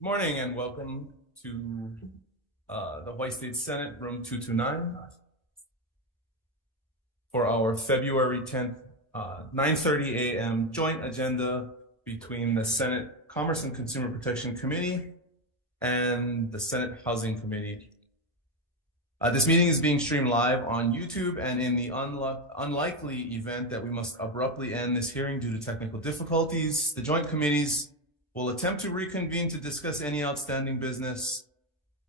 Morning and welcome to the Hawaii State Senate, room 229, for our February 10th, 9:30 a.m. joint agenda between the Senate Commerce and Consumer Protection Committee and the Senate Housing Committee. This meeting is being streamed live on YouTube, and in the unlikely event that we must abruptly end this hearing due to technical difficulties, the joint committees will attempt to reconvene to discuss any outstanding business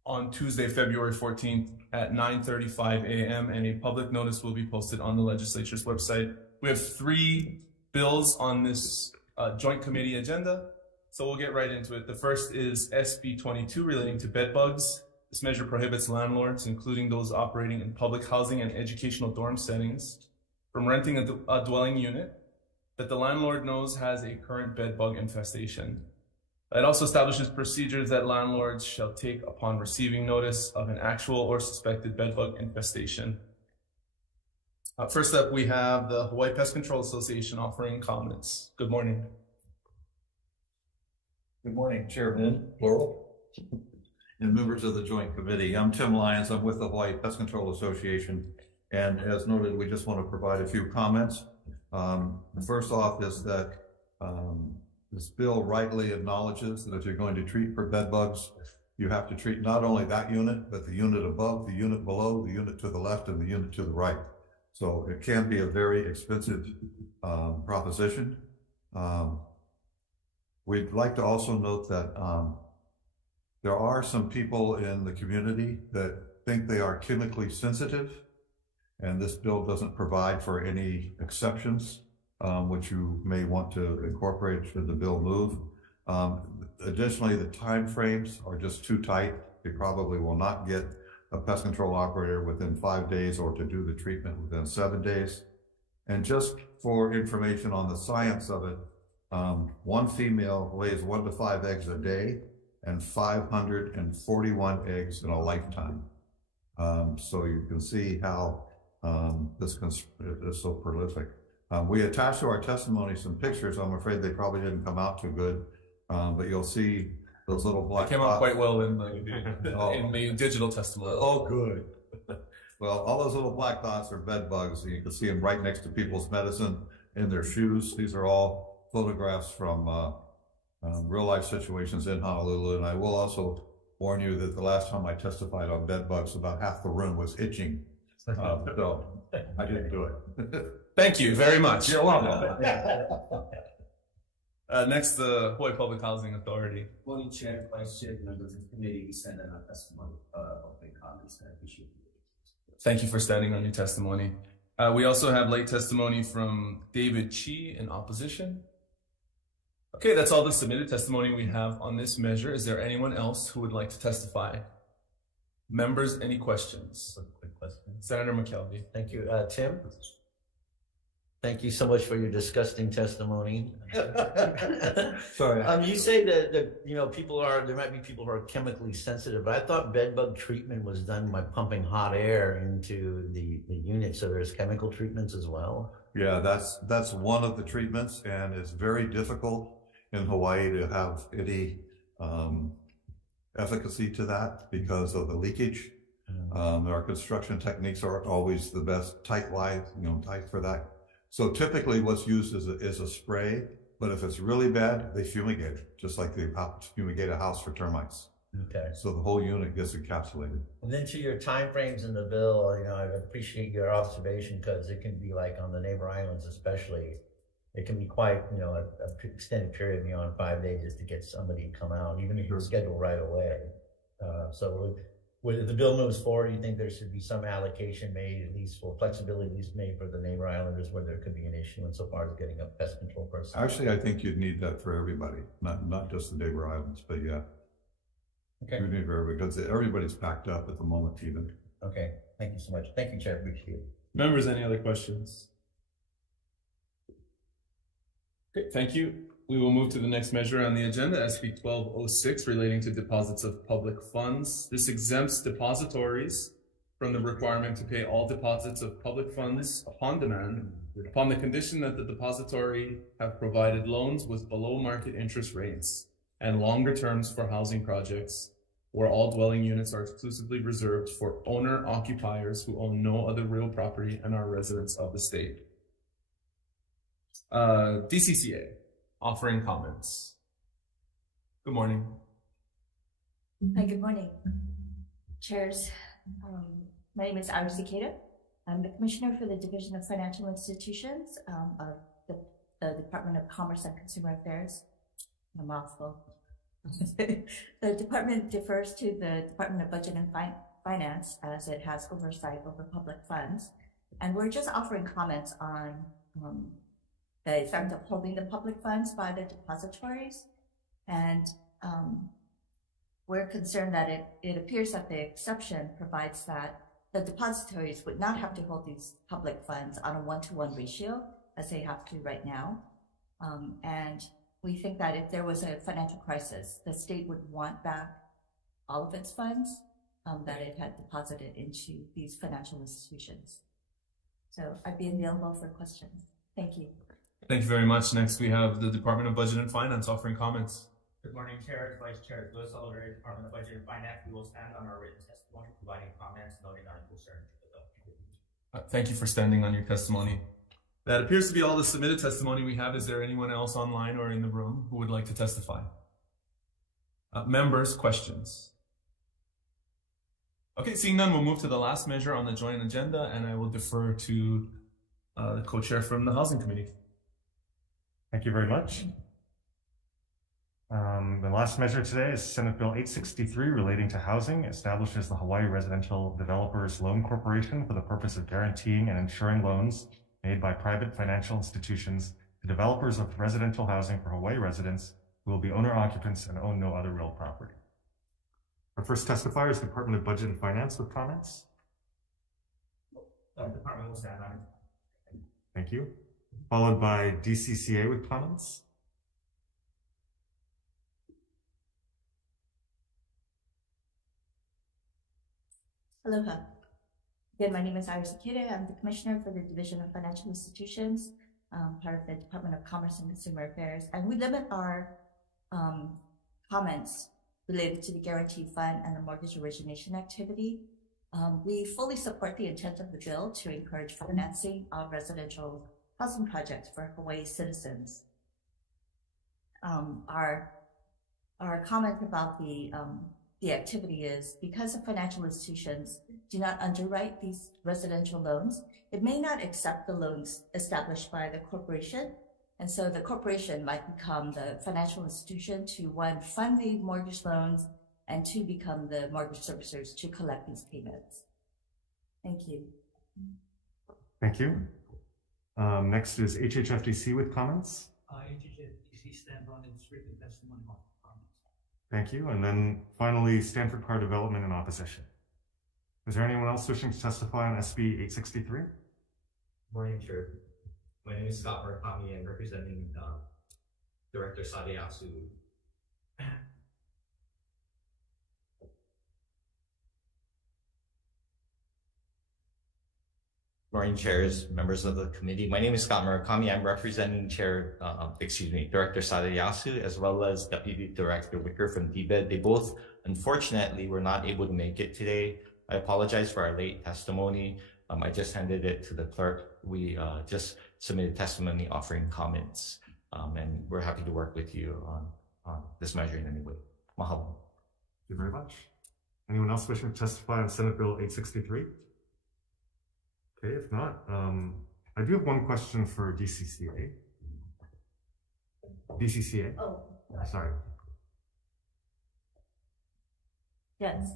on Tuesday, February 14th at 9:35 a.m. and a public notice will be posted on the legislature's website. We have 3 bills on this joint committee agenda, so we'll get right into it. The first is SB 22 relating to bed bugs. This measure prohibits landlords, including those operating in public housing and educational dorm settings, from renting a dwelling unit that the landlord knows has a current bed bug infestation. It also establishes procedures that landlords shall take upon receiving notice of an actual or suspected bed bug infestation. First up, we have the Hawaii Pest Control Association offering comments. Good morning. Good morning, Chairman, plural, and members of the Joint Committee. I'm Tim Lyons. I'm with the Hawaii Pest Control Association. And as noted, we just want to provide a few comments. First off is that this bill rightly acknowledges that if you're going to treat for bed bugs, you have to treat not only that unit, but the unit above, the unit below, the unit to the left, and the unit to the right. So it can be a very expensive proposition. We'd like to also note that there are some people in the community that think they are chemically sensitive, and this bill doesn't provide for any exceptions, which you may want to incorporate should the bill move. Additionally, the time frames are just too tight. They probably will not get a pest control operator within 5 days or to do the treatment within 7 days. And just for information on the science of it, one female lays 1 to 5 eggs a day and 541 eggs in a lifetime. So you can see how this is so prolific. We attached to our testimony some pictures. I'm afraid they probably didn't come out too good, but you'll see those little black dots. It came out quite well in the digital testimony. Oh, good. Well, all those little black dots are bed bugs. You can see them right next to people's medicine in their shoes. These are all photographs from real life situations in Honolulu. And I will also warn you that the last time I testified on bed bugs, about half the room was itching. So I didn't do it. Thank you very much. You're welcome. Next, the Hawaii Public Housing Authority. Morning, Chair, Vice Chair, members of the committee. We send in our testimony, opening comments. I appreciate it. Thank you for standing on your testimony. We also have late testimony from David Chi in opposition. Okay, that's all the submitted testimony we have on this measure. Is there anyone else who would like to testify? Members, any questions? Quick question. Senator McKelvey. Thank you. Tim? Thank you so much for your disgusting testimony. Sorry. You say that you know there might be people who are chemically sensitive, but I thought bed bug treatment was done by pumping hot air into the unit, so there's chemical treatments as well. Yeah, that's one of the treatments, and it's very difficult in Hawaii to have any efficacy to that because of the leakage. Our construction techniques aren't always the best tight for that. So typically what's used is a spray, but if it's really bad, they fumigate it, just like they fumigate a house for termites. Okay. So the whole unit gets encapsulated. And then to your time frames in the bill, I appreciate your observation because it can be like on the neighbor islands especially, it can be quite, an extended period beyond 5 days just to get somebody to come out, even if you schedule right away. So if the bill moves forward, do you think there should be some allocation made, at least for flexibility, at least made for the neighbor islanders where there could be an issue insofar as getting a pest control person? Actually, I think you'd need that for everybody, not just the neighbor islands, but yeah. Okay. You need for everybody, because everybody's packed up at the moment even. Okay, thank you so much. Thank you, Chair, appreciate it. Members, any other questions? Okay, thank you. We will move to the next measure on the agenda, SB 1206, relating to deposits of public funds. This exempts depositories from the requirement to pay all deposits of public funds upon demand upon the condition that the depository have provided loans with below market interest rates and longer terms for housing projects where all dwelling units are exclusively reserved for owner occupiers who own no other real property and are residents of the state. DCCA, offering comments. Good morning. Hi, good morning. Chairs, my name is Iris Ikeda. I'm the Commissioner for the Division of Financial Institutions of the Department of Commerce and Consumer Affairs. A mouthful. The department differs to the Department of Budget and Finance as it has oversight over public funds. And we're just offering comments on the effect of holding the public funds by the depositories. And we're concerned that it appears that the exception provides that the depositories would not have to hold these public funds on a 1-to-1 ratio as they have to right now. And we think that if there was a financial crisis, the state would want back all of its funds that it had deposited into these financial institutions. So I'd be available for questions. Thank you. Thank you very much. Next, we have the Department of Budget and Finance offering comments. Good morning, Chair, Vice Chair Louis Oliver, Department of Budget and Finance. We will stand on our written testimony, providing comments, noting our concern to the bill. Thank you for standing on your testimony. That appears to be all the submitted testimony we have. Is there anyone else online or in the room who would like to testify? Members, questions? Okay, seeing none, we'll move to the last measure on the joint agenda, and I will defer to the co-chair from the Housing Committee. Thank you very much. The last measure today is Senate Bill 863 relating to housing, establishes the Hawaii Residential Developers Loan Corporation for the purpose of guaranteeing and insuring loans made by private financial institutions to developers of residential housing for Hawaii residents who will be owner occupants and own no other real property. Our first testifier is the Department of Budget and Finance with comments. The department will stand on it. Thank you. Followed by DCCA with comments. Aloha. Again, my name is Iris Ikeda. I'm the Commissioner for the Division of Financial Institutions, part of the Department of Commerce and Consumer Affairs. And we limit our comments related to the Guarantee Fund and the mortgage origination activity. We fully support the intent of the bill to encourage financing of residential housing projects for Hawaii citizens. Our comment about the activity is because the financial institutions do not underwrite these residential loans, it may not accept the loans established by the corporation. And so the corporation might become the financial institution to, one, fund the mortgage loans, and two, become the mortgage servicers to collect these payments. Thank you. Thank you. Next is HHFDC with comments. HHFDC stands on its written testimony on comments. Thank you. And then finally, Stanford Car Development in opposition. Is there anyone else wishing to testify on SB 863? Morning, Chair. My name is Scott Murakami. I'm representing Director Sadayasu. Morning, chairs, members of the committee. My name is Scott Murakami. I'm representing Director Sadayasu, as well as Deputy Director Wicker from DBED. They both, unfortunately, were not able to make it today. I apologize for our late testimony. I just handed it to the clerk. We just submitted testimony offering comments, and we're happy to work with you on this measure in any way. Mahalo. Thank you very much. Anyone else wishing to testify on Senate Bill 863? Okay, if not, I do have one question for DCCA. DCCA? Oh, sorry. yes.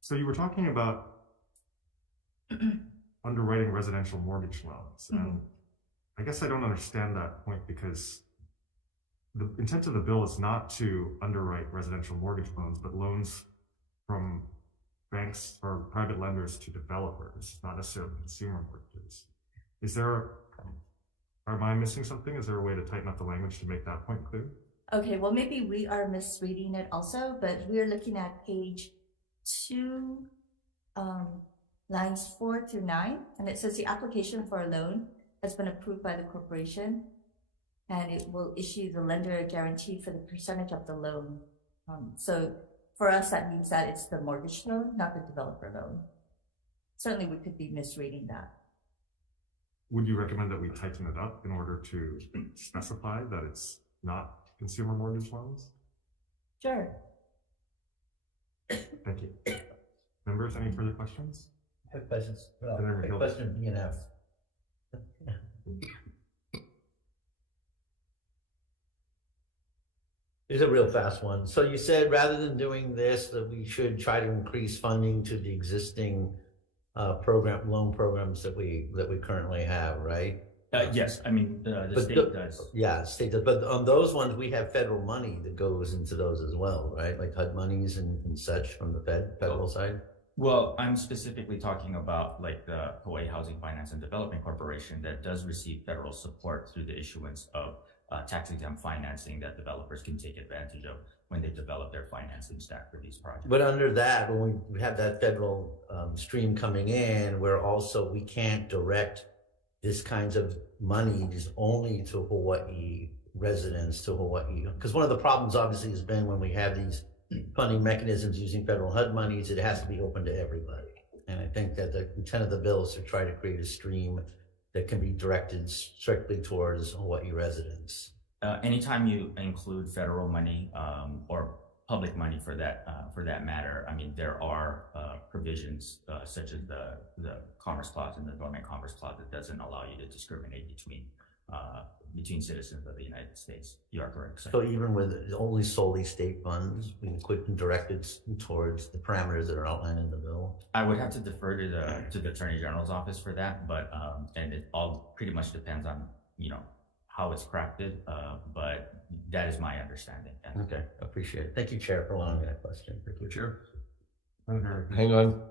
So you were talking about underwriting residential mortgage loans. And I guess I don't understand that point because the intent of the bill is not to underwrite residential mortgage loans, but loans from banks or private lenders to developers, not necessarily consumer mortgages. Am I missing something? Is there a way to tighten up the language to make that point clear? Okay, well, maybe we are misreading it also, but we are looking at page 2, lines 4 through 9, and it says the application for a loan has been approved by the corporation, and it will issue the lender a guarantee for the percentage of the loan. So for us, that means that it's the mortgage loan, not the developer loan. Certainly, we could be misreading that. Would you recommend that we tighten it up in order to specify that it's not consumer mortgage loans? Sure. Thank you. Members, any further questions? I have questions. Senator Hill. Question B and F. Here's a real fast one. So you said rather than doing this, that we should try to increase funding to the existing loan programs that we currently have, right? Yes, I mean, the But state does. Yeah, state does. But on those ones, we have federal money that goes into those as well, right? Like HUD monies and such from the federal side. Well, I'm specifically talking about like the Hawaii Housing Finance and Development Corporation that does receive federal support through the issuance of tax-exempt financing that developers can take advantage of when they develop their financing stack for these projects. But under that, when we have that federal stream coming in, we can't direct this kinds of money just only to Hawaii residents, to Hawaii. Because one of the problems obviously has been when we have these funding mechanisms using federal HUD monies, it has to be open to everybody. And I think that the intent of the bill is to try to create a stream that can be directed strictly towards Hawaii residents. Anytime you include federal money or public money for that matter, I mean, there are provisions such as the Commerce Clause and the Dormant Commerce Clause that doesn't allow you to discriminate between citizens of the United States. You are correct. So even with only solely state funds, we could direct it towards the parameters that are outlined in the bill? I would have to defer to the Attorney General's office for that, but and it all pretty much depends on, you know, how it's crafted, but that is my understanding. Yeah. Okay, appreciate it. Thank you, Chair, for allowing me that question. Thank you, Chair. Hang on,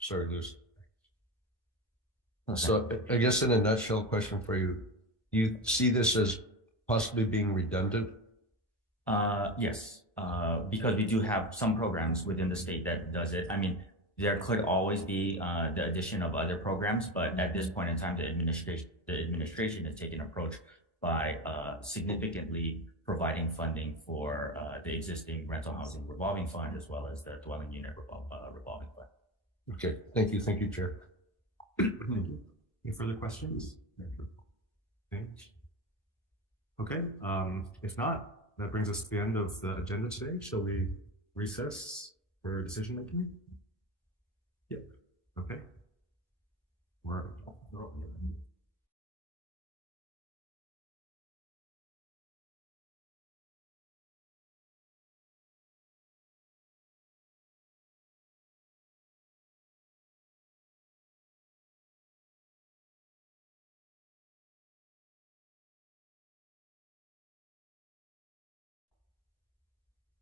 sorry, Goose. So I guess in a nutshell, question for you, you see this as possibly being redundant? Yes, because we do have some programs within the state that does it. I mean, there could always be the addition of other programs, but at this point in time, the administration has taken an approach by significantly providing funding for the existing rental housing revolving fund as well as the dwelling unit revolving fund. Okay, thank you, Chair. Thank you. Any further questions? Thanks. Okay, if not, that brings us to the end of the agenda today. Shall we recess for decision making? Yep. Okay. We're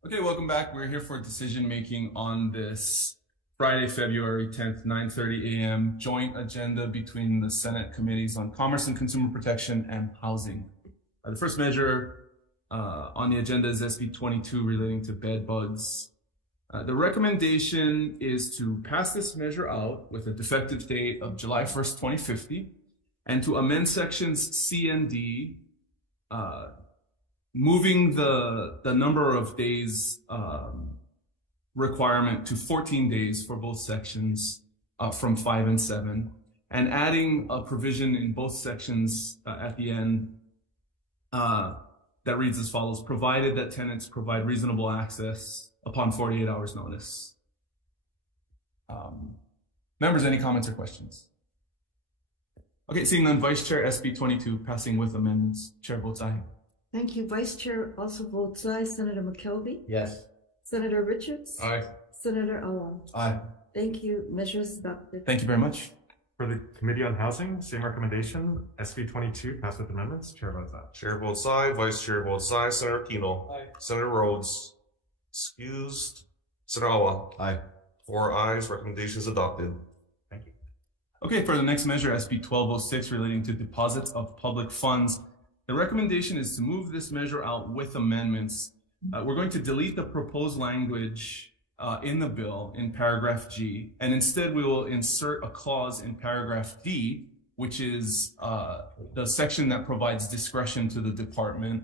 Okay, welcome back. We're here for decision making on this Friday, February 10th, 9:30 a.m. joint agenda between the Senate Committees on Commerce and Consumer Protection and Housing. The first measure on the agenda is SB 22 relating to bed bugs. The recommendation is to pass this measure out with a defective date of July 1st, 2050, and to amend sections C and D, moving the number of days requirement to 14 days for both sections from 5 and 7, and adding a provision in both sections at the end that reads as follows: provided that tenants provide reasonable access upon 48 hours notice. Members, any comments or questions? Okay, seeing none, Vice Chair, SB 22 passing with amendments. Chair votes aye. Thank you. Vice Chair also votes aye. Senator McKelvey? Yes. Senator Richards? Aye. Senator Awam? Aye. Thank you. Measures adopted. Thank you very much. for the Committee on Housing, same recommendation, SB 22, passed with amendments. Chair votes aye. Chair votes aye. Vice Chair votes aye. Senator Kino. Aye. Senator Rhodes. Excused. Senator Awa. Aye. 4 ayes. Recommendation is adopted. Thank you. Okay, for the next measure, SB 1206, relating to deposits of public funds. The recommendation is to move this measure out with amendments. We're going to delete the proposed language in the bill in paragraph G, and instead we will insert a clause in paragraph D, which is the section that provides discretion to the department,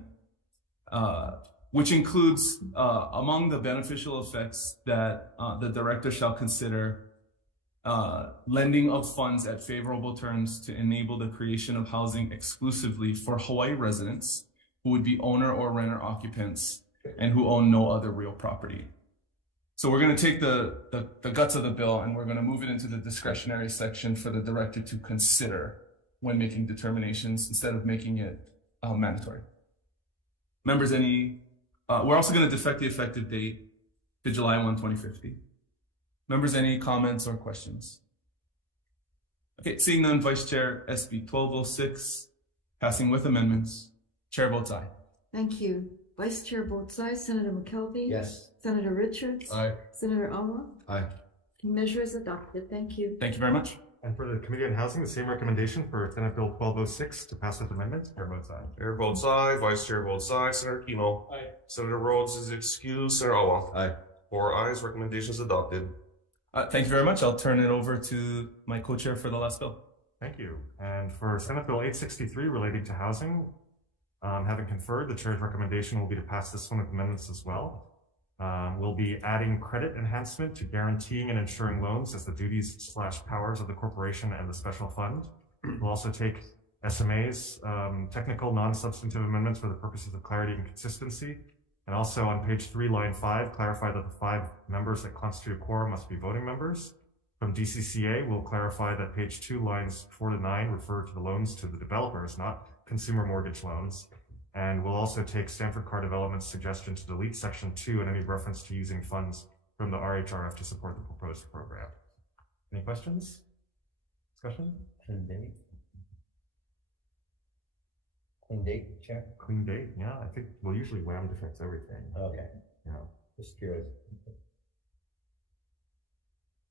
which includes among the beneficial effects that the director shall consider lending of funds at favorable terms to enable the creation of housing exclusively for Hawaii residents who would be owner or renter occupants and who own no other real property. So we're going to take the guts of the bill and we're going to move it into the discretionary section for the director to consider when making determinations instead of making it mandatory. Members, we're also going to defect the effective date to July 1, 2050. Members, any comments or questions? Okay, seeing none, Vice Chair, SB 1206, passing with amendments. Chair votes aye. Thank you. Vice Chair votes aye. Senator McKelvey? Yes. Senator Richards? Aye. Senator Awa? Aye. The measure is adopted. Thank you. Thank you very much. And for the Committee on Housing, the same recommendation for Senate Bill 1206 to pass with amendments. Chair votes aye. Chair votes aye. Vice Chair votes aye. Senator Kino. Aye. Senator Rhodes is excused. Senator Awa. Aye. 4 ayes. Recommendation is adopted. Thank you very much. I'll turn it over to my co-chair for the last bill. Thank you. And for Senate Bill 863 relating to housing, having conferred, the chair's recommendation will be to pass this one with amendments as well. We'll be adding credit enhancement to guaranteeing and insuring loans as the duties/powers of the corporation and the special fund. We'll also take SMA's technical non-substantive amendments for the purposes of clarity and consistency. And also on page 3, line 5, clarify that the 5 members that constitute a quorum must be voting members. From DCCA, we'll clarify that page 2, lines 4 to 9 refer to the loans to the developers, not consumer mortgage loans. And we'll also take Stanford Car Development's suggestion to delete section 2 and any reference to using funds from the RHRF to support the proposed program. Any questions? Discussion? Clean date. Clean date, Chair? Clean date, yeah, I think we'll usually WHAM defects everything. Okay, Yeah. just curious.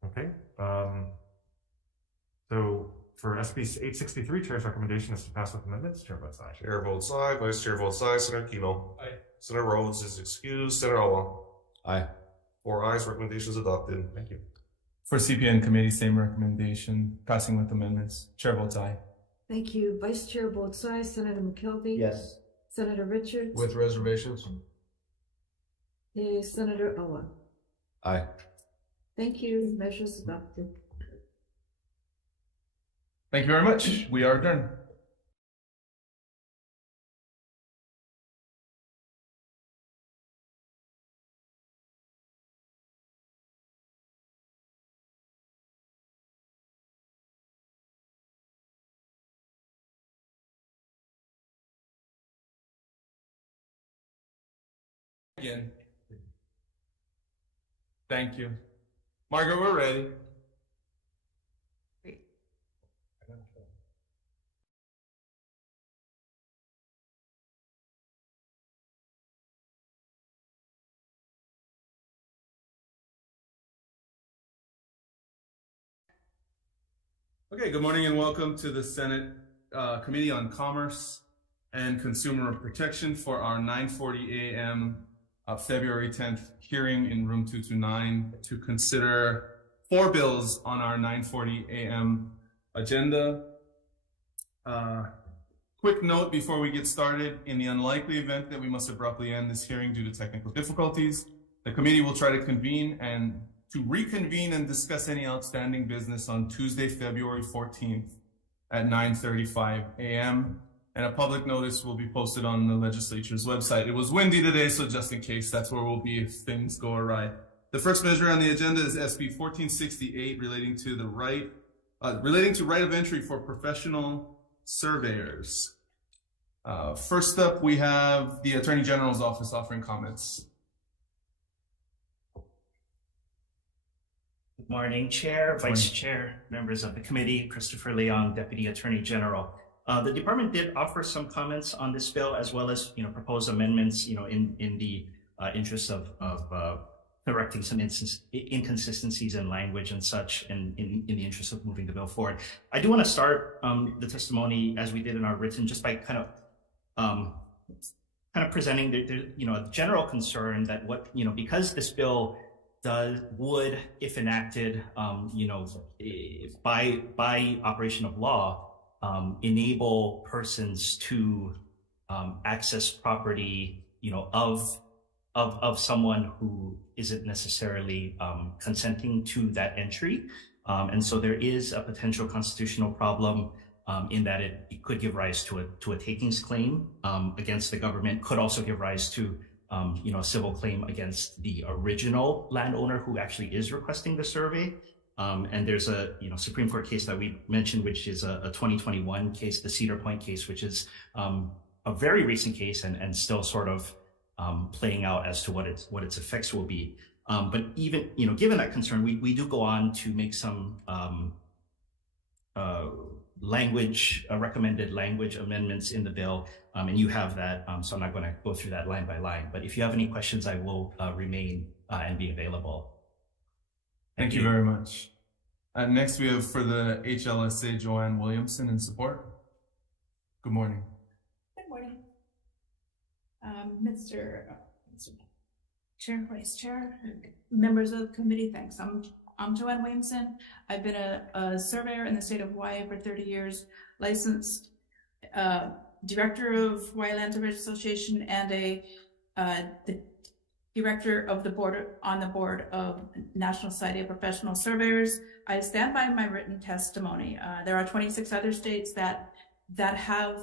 Okay. So for SB 863, Chair's recommendation is to pass with amendments. Chair votes aye. Chair votes aye. Vice Chair votes aye. Senator Kino. Aye. Senator Rhodes is excused. Senator Awa. Aye. 4 ayes. Recommendation is adopted. Thank you. For CPN committee, same recommendation, passing with amendments. Chair votes aye. Thank you. Vice Chair votes aye. Senator McKelvey? Yes. Senator Richards? With reservations? Senator Awa? Aye. Thank you. The measure is adopted. Thank you very much. We are adjourned. Again. Thank you. Margaret, we're ready. Okay, good morning and welcome to the Senate Committee on Commerce and Consumer Protection for our 9:40 a.m. February 10th hearing in room 229 to consider 4 bills on our 9:40 a.m. agenda. Quick note before we get started: in the unlikely event that we must abruptly end this hearing due to technical difficulties, the committee will try to reconvene and discuss any outstanding business on Tuesday, February 14th at 9:35 a.m. And a public notice will be posted on the legislature's website. It was windy today, so just in case, that's where we'll be if things go awry. The first measure on the agenda is SB 1468 relating to right of entry for professional surveyors. First up, we have the Attorney General's office offering comments. Good morning, Chair, Vice Chair, members of the committee, Christopher Leong, Deputy Attorney General. The department did offer some comments on this bill, as well as proposed amendments, in the interest of correcting some inconsistencies in language and such, and in the interest of moving the bill forward. I do want to start the testimony as we did in our written, just by kind of presenting the a general concern that because this bill would, if enacted, by operation of law, enable persons to access property, of someone who isn't necessarily consenting to that entry. And so there is a potential constitutional problem in that it could give rise to a takings claim against the government, could also give rise to a civil claim against the original landowner who actually is requesting the survey. And there's a Supreme Court case that we mentioned, which is a 2021 case, the Cedar Point case, which is a very recent case and still sort of playing out as to what its effects will be. But even given that concern, we do go on to make some recommended language amendments in the bill, and you have that. So I'm not going to go through that line by line. But if you have any questions, I will remain and be available. Thank you very much. Next, we have for the HLSA, Joanne Williamson in support. Good morning. Good morning. Mr. Chair, Vice Chair, members of the committee, thanks. I'm Joanne Williamson. I've been a surveyor in the state of Hawaii for 30 years, licensed director of Hawaii Land Surveyors Association, and the director of the board of National Society of Professional Surveyors. I stand by my written testimony. There are 26 other states that have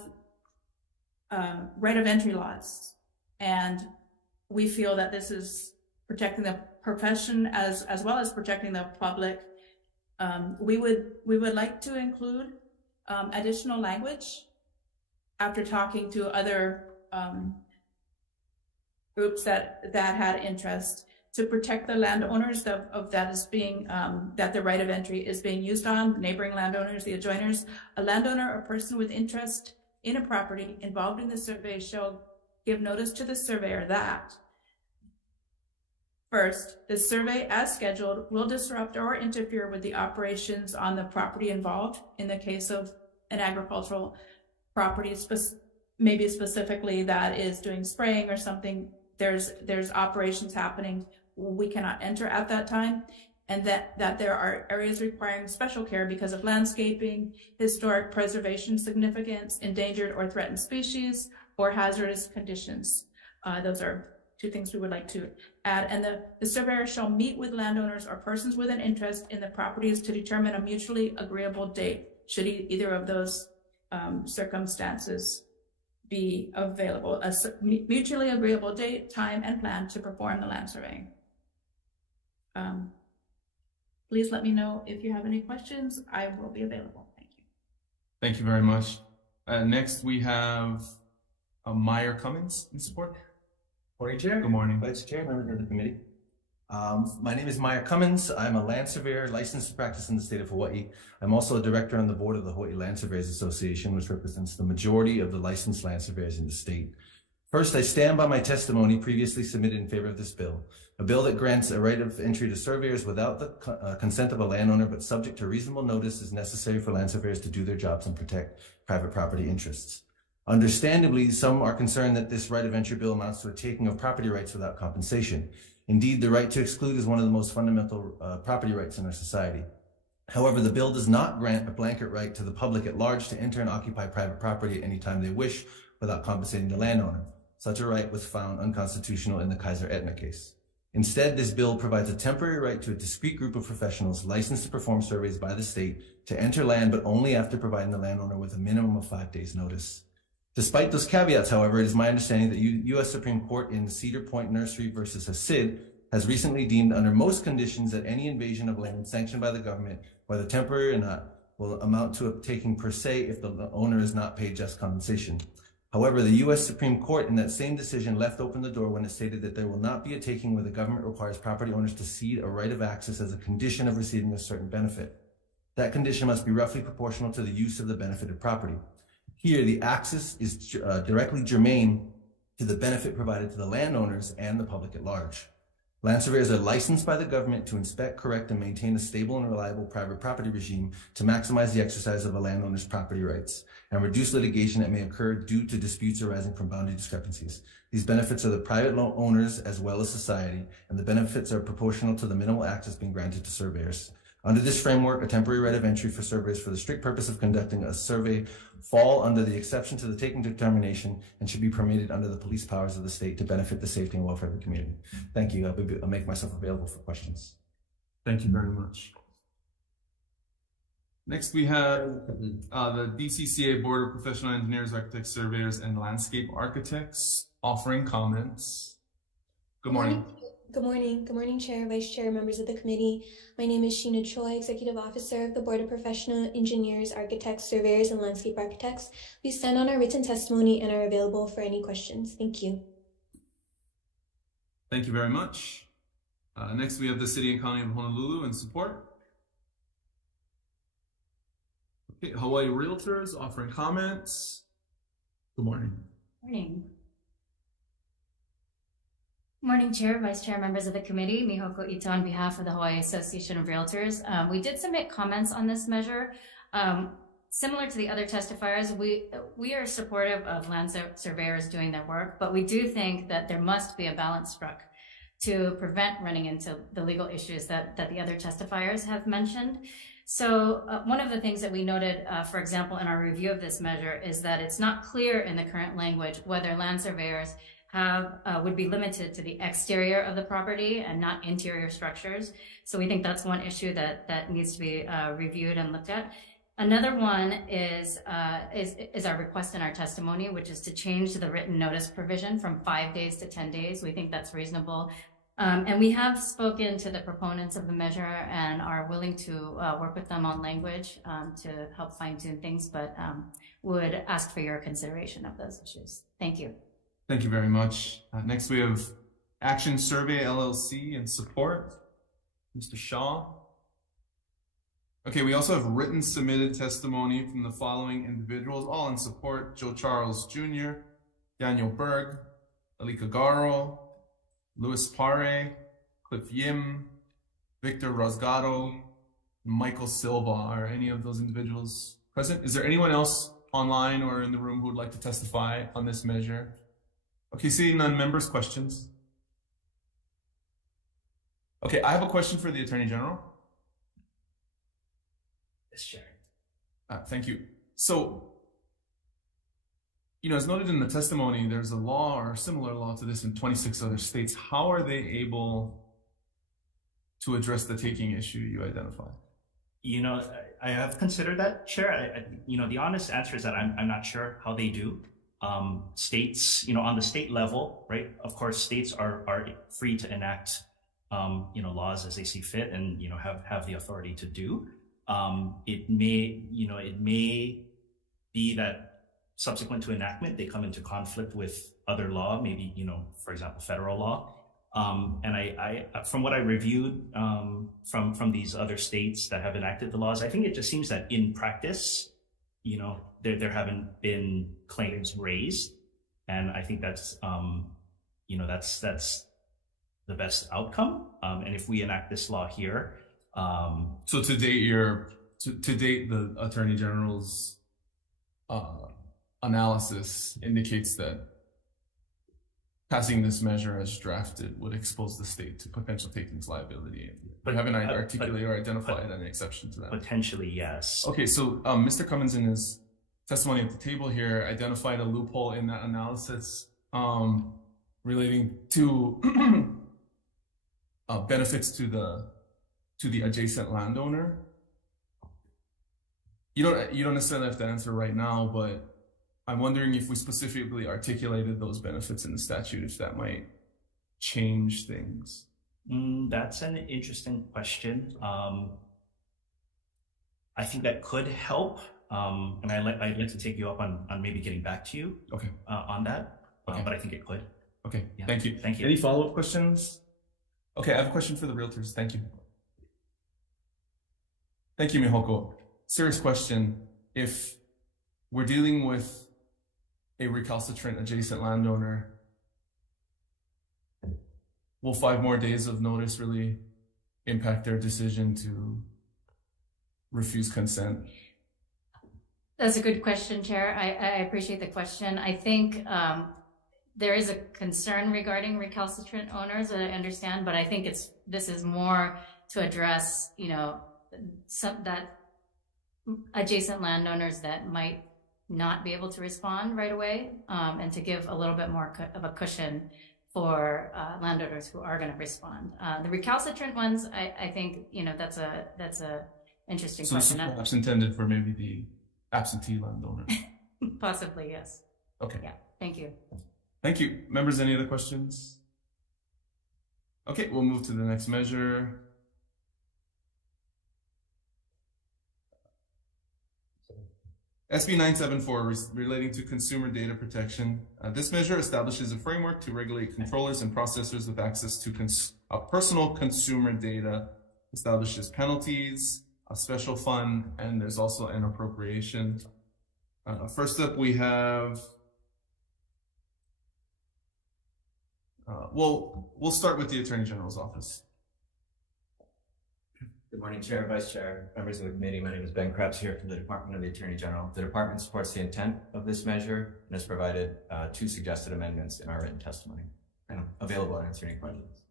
right of entry laws, and we feel that this is protecting the profession as well as protecting the public. We would like to include additional language after talking to other groups that had interest to protect the landowners of that is being that the right of entry is being used on, neighboring landowners, the adjoiners. A landowner or person with interest in a property involved in the survey shall give notice to the surveyor that first, the survey as scheduled will disrupt or interfere with the operations on the property involved. In the case of an agricultural property, maybe specifically that is doing spraying or something, there's operations happening. We cannot enter at that time, and that there are areas requiring special care because of landscaping, historic preservation significance, endangered or threatened species, or hazardous conditions. Those are two things we would like to add. And the surveyor shall meet with landowners or persons with an interest in the properties to determine a mutually agreeable date, should either of those circumstances be available. A mutually agreeable date, time, and plan to perform the land surveying. Please let me know if you have any questions. I will be available. Thank you. Thank you very much. Next, we have Meyer Cummings in support. Morning, Chair. Good morning. Vice Chair, members of the committee. My name is Meyer Cummings. I'm a land surveyor licensed to practice in the state of Hawaii. I'm also a director on the board of the Hawaii Land Surveyors Association, which represents the majority of the licensed land surveyors in the state. First, I stand by my testimony previously submitted in favor of this bill, a bill that grants a right of entry to surveyors without the consent of a landowner, but subject to reasonable notice is necessary for land surveyors to do their jobs and protect private property interests. Understandably, some are concerned that this right of entry bill amounts to a taking of property rights without compensation. Indeed, the right to exclude is one of the most fundamental property rights in our society. However, the bill does not grant a blanket right to the public at large to enter and occupy private property at any time they wish without compensating the landowner. Such a right was found unconstitutional in the Kaiser Aetna case. Instead, this bill provides a temporary right to a discrete group of professionals licensed to perform surveys by the state to enter land, but only after providing the landowner with a minimum of 5 days notice. Despite those caveats, however, it is my understanding that U.S. Supreme Court in Cedar Point Nursery versus Hasid has recently deemed under most conditions that any invasion of land sanctioned by the government, whether temporary or not, will amount to a taking per se if the owner is not paid just compensation. However, the U.S. Supreme Court in that same decision left open the door when it stated that there will not be a taking where the government requires property owners to cede a right of access as a condition of receiving a certain benefit. That condition must be roughly proportional to the use of the benefited property. Here, the access is directly germane to the benefit provided to the landowners and the public at large. Land surveyors are licensed by the government to inspect, correct, and maintain a stable and reliable private property regime to maximize the exercise of a landowner's property rights and reduce litigation that may occur due to disputes arising from boundary discrepancies. These benefits are the private owners as well as society, and the benefits are proportional to the minimal access being granted to surveyors. Under this framework, a temporary right of entry for surveys for the strict purpose of conducting a survey fall under the exception to the taking determination and should be permitted under the police powers of the state to benefit the safety and welfare of the community. Thank you. I'll make myself available for questions. Thank you very much. Next, we have the DCCA Board of Professional Engineers, Architects, Surveyors, and Landscape Architects offering comments. Good morning. Good morning. Good morning, Chair, Vice Chair, members of the committee. My name is Sheena Choi, Executive Officer of the Board of Professional Engineers, Architects, Surveyors, and Landscape Architects. We stand on our written testimony and are available for any questions. Thank you. Thank you very much. Next, we have the City and County of Honolulu in support. Okay, Hawaii Realtors offering comments. Good morning. Morning. Morning, Chair, Vice Chair, members of the committee. Mihoko Ito on behalf of the Hawaii Association of Realtors. We did submit comments on this measure. Similar to the other testifiers, we are supportive of land surveyors doing their work, but we do think that there must be a balance struck to prevent running into the legal issues that the other testifiers have mentioned. So one of the things that we noted, for example, in our review of this measure is that it's not clear in the current language whether land surveyors would be limited to the exterior of the property and not interior structures. So we think that's one issue that needs to be reviewed and looked at. Another one is our request in our testimony, which is to change the written notice provision from 5 days to 10 days. We think that's reasonable. And we have spoken to the proponents of the measure and are willing to work with them on language to help fine tune things, but would ask for your consideration of those issues. Thank you. Thank you very much. Next, we have Action Survey LLC in support. Mr. Shaw. Okay, we also have written submitted testimony from the following individuals, all in support: Joe Charles Jr., Daniel Berg, Alika Garo, Louis Pare, Cliff Yim, Victor Rosgato, Michael Silva. Are any of those individuals present? Is there anyone else online or in the room who would like to testify on this measure? Okay, seeing none, members, questions? Okay, I have a question for the Attorney General. Yes, Chair. Thank you. So, as noted in the testimony, there's a law or a similar law to this in 26 other states. How are they able to address the taking issue you identified? I have considered that, Chair. The honest answer is that I'm not sure how they do. States, on the state level, right? Of course, states are free to enact, laws as they see fit and, have the authority to do. It may be that subsequent to enactment, they come into conflict with other law, maybe, for example, federal law. And I from what I reviewed, from these other states that have enacted the laws, I think it just seems that in practice, there haven't been claims raised, and I think that's that's the best outcome. And if we enact this law here, so to date, the Attorney General's analysis indicates that passing this measure as drafted would expose the state to potential takings liability. But haven't I articulated or identified an exception to that? Potentially, yes. Okay, so Mr. Cummins in his testimony at the table here identified a loophole in that analysis relating to benefits to the adjacent landowner. You don't necessarily have to answer right now, but I'm wondering if we specifically articulated those benefits in the statute, if that might change things. That's an interesting question. I think that could help, and I'd like to take you up on maybe getting back to you on that, but I think it could. Okay, yeah. Thank you. Thank you. Any follow-up questions? Okay, I have a question for the realtors. Thank you. Thank you, Mihoko. Serious question. If we're dealing with a recalcitrant adjacent landowner, will 5 more days of notice really impact their decision to refuse consent? That's a good question, Chair. I appreciate the question. I think there is a concern regarding recalcitrant owners, I understand, but I think this is more to address, you know, that adjacent landowners that might not be able to respond right away, and to give a little bit more of a cushion for landowners who are going to respond. The recalcitrant ones, I think, you know, that's a interesting question. So perhaps intended for maybe the absentee landowner. Possibly, yes. Okay. Yeah. Thank you. Thank you. Members, any other questions? Okay, we'll move to the next measure. SB 974 relating to consumer data protection. This measure establishes a framework to regulate controllers and processors with access to personal consumer data, establishes penalties, a special fund, and there's also an appropriation. First up, we have, we'll start with the Attorney General's office. Good morning, Chair, Vice Chair, members of the committee. My name is Ben Krebs here from the Department of the Attorney General. The department supports the intent of this measure and has provided 2 suggested amendments in our written testimony, and I'm available to answer any questions.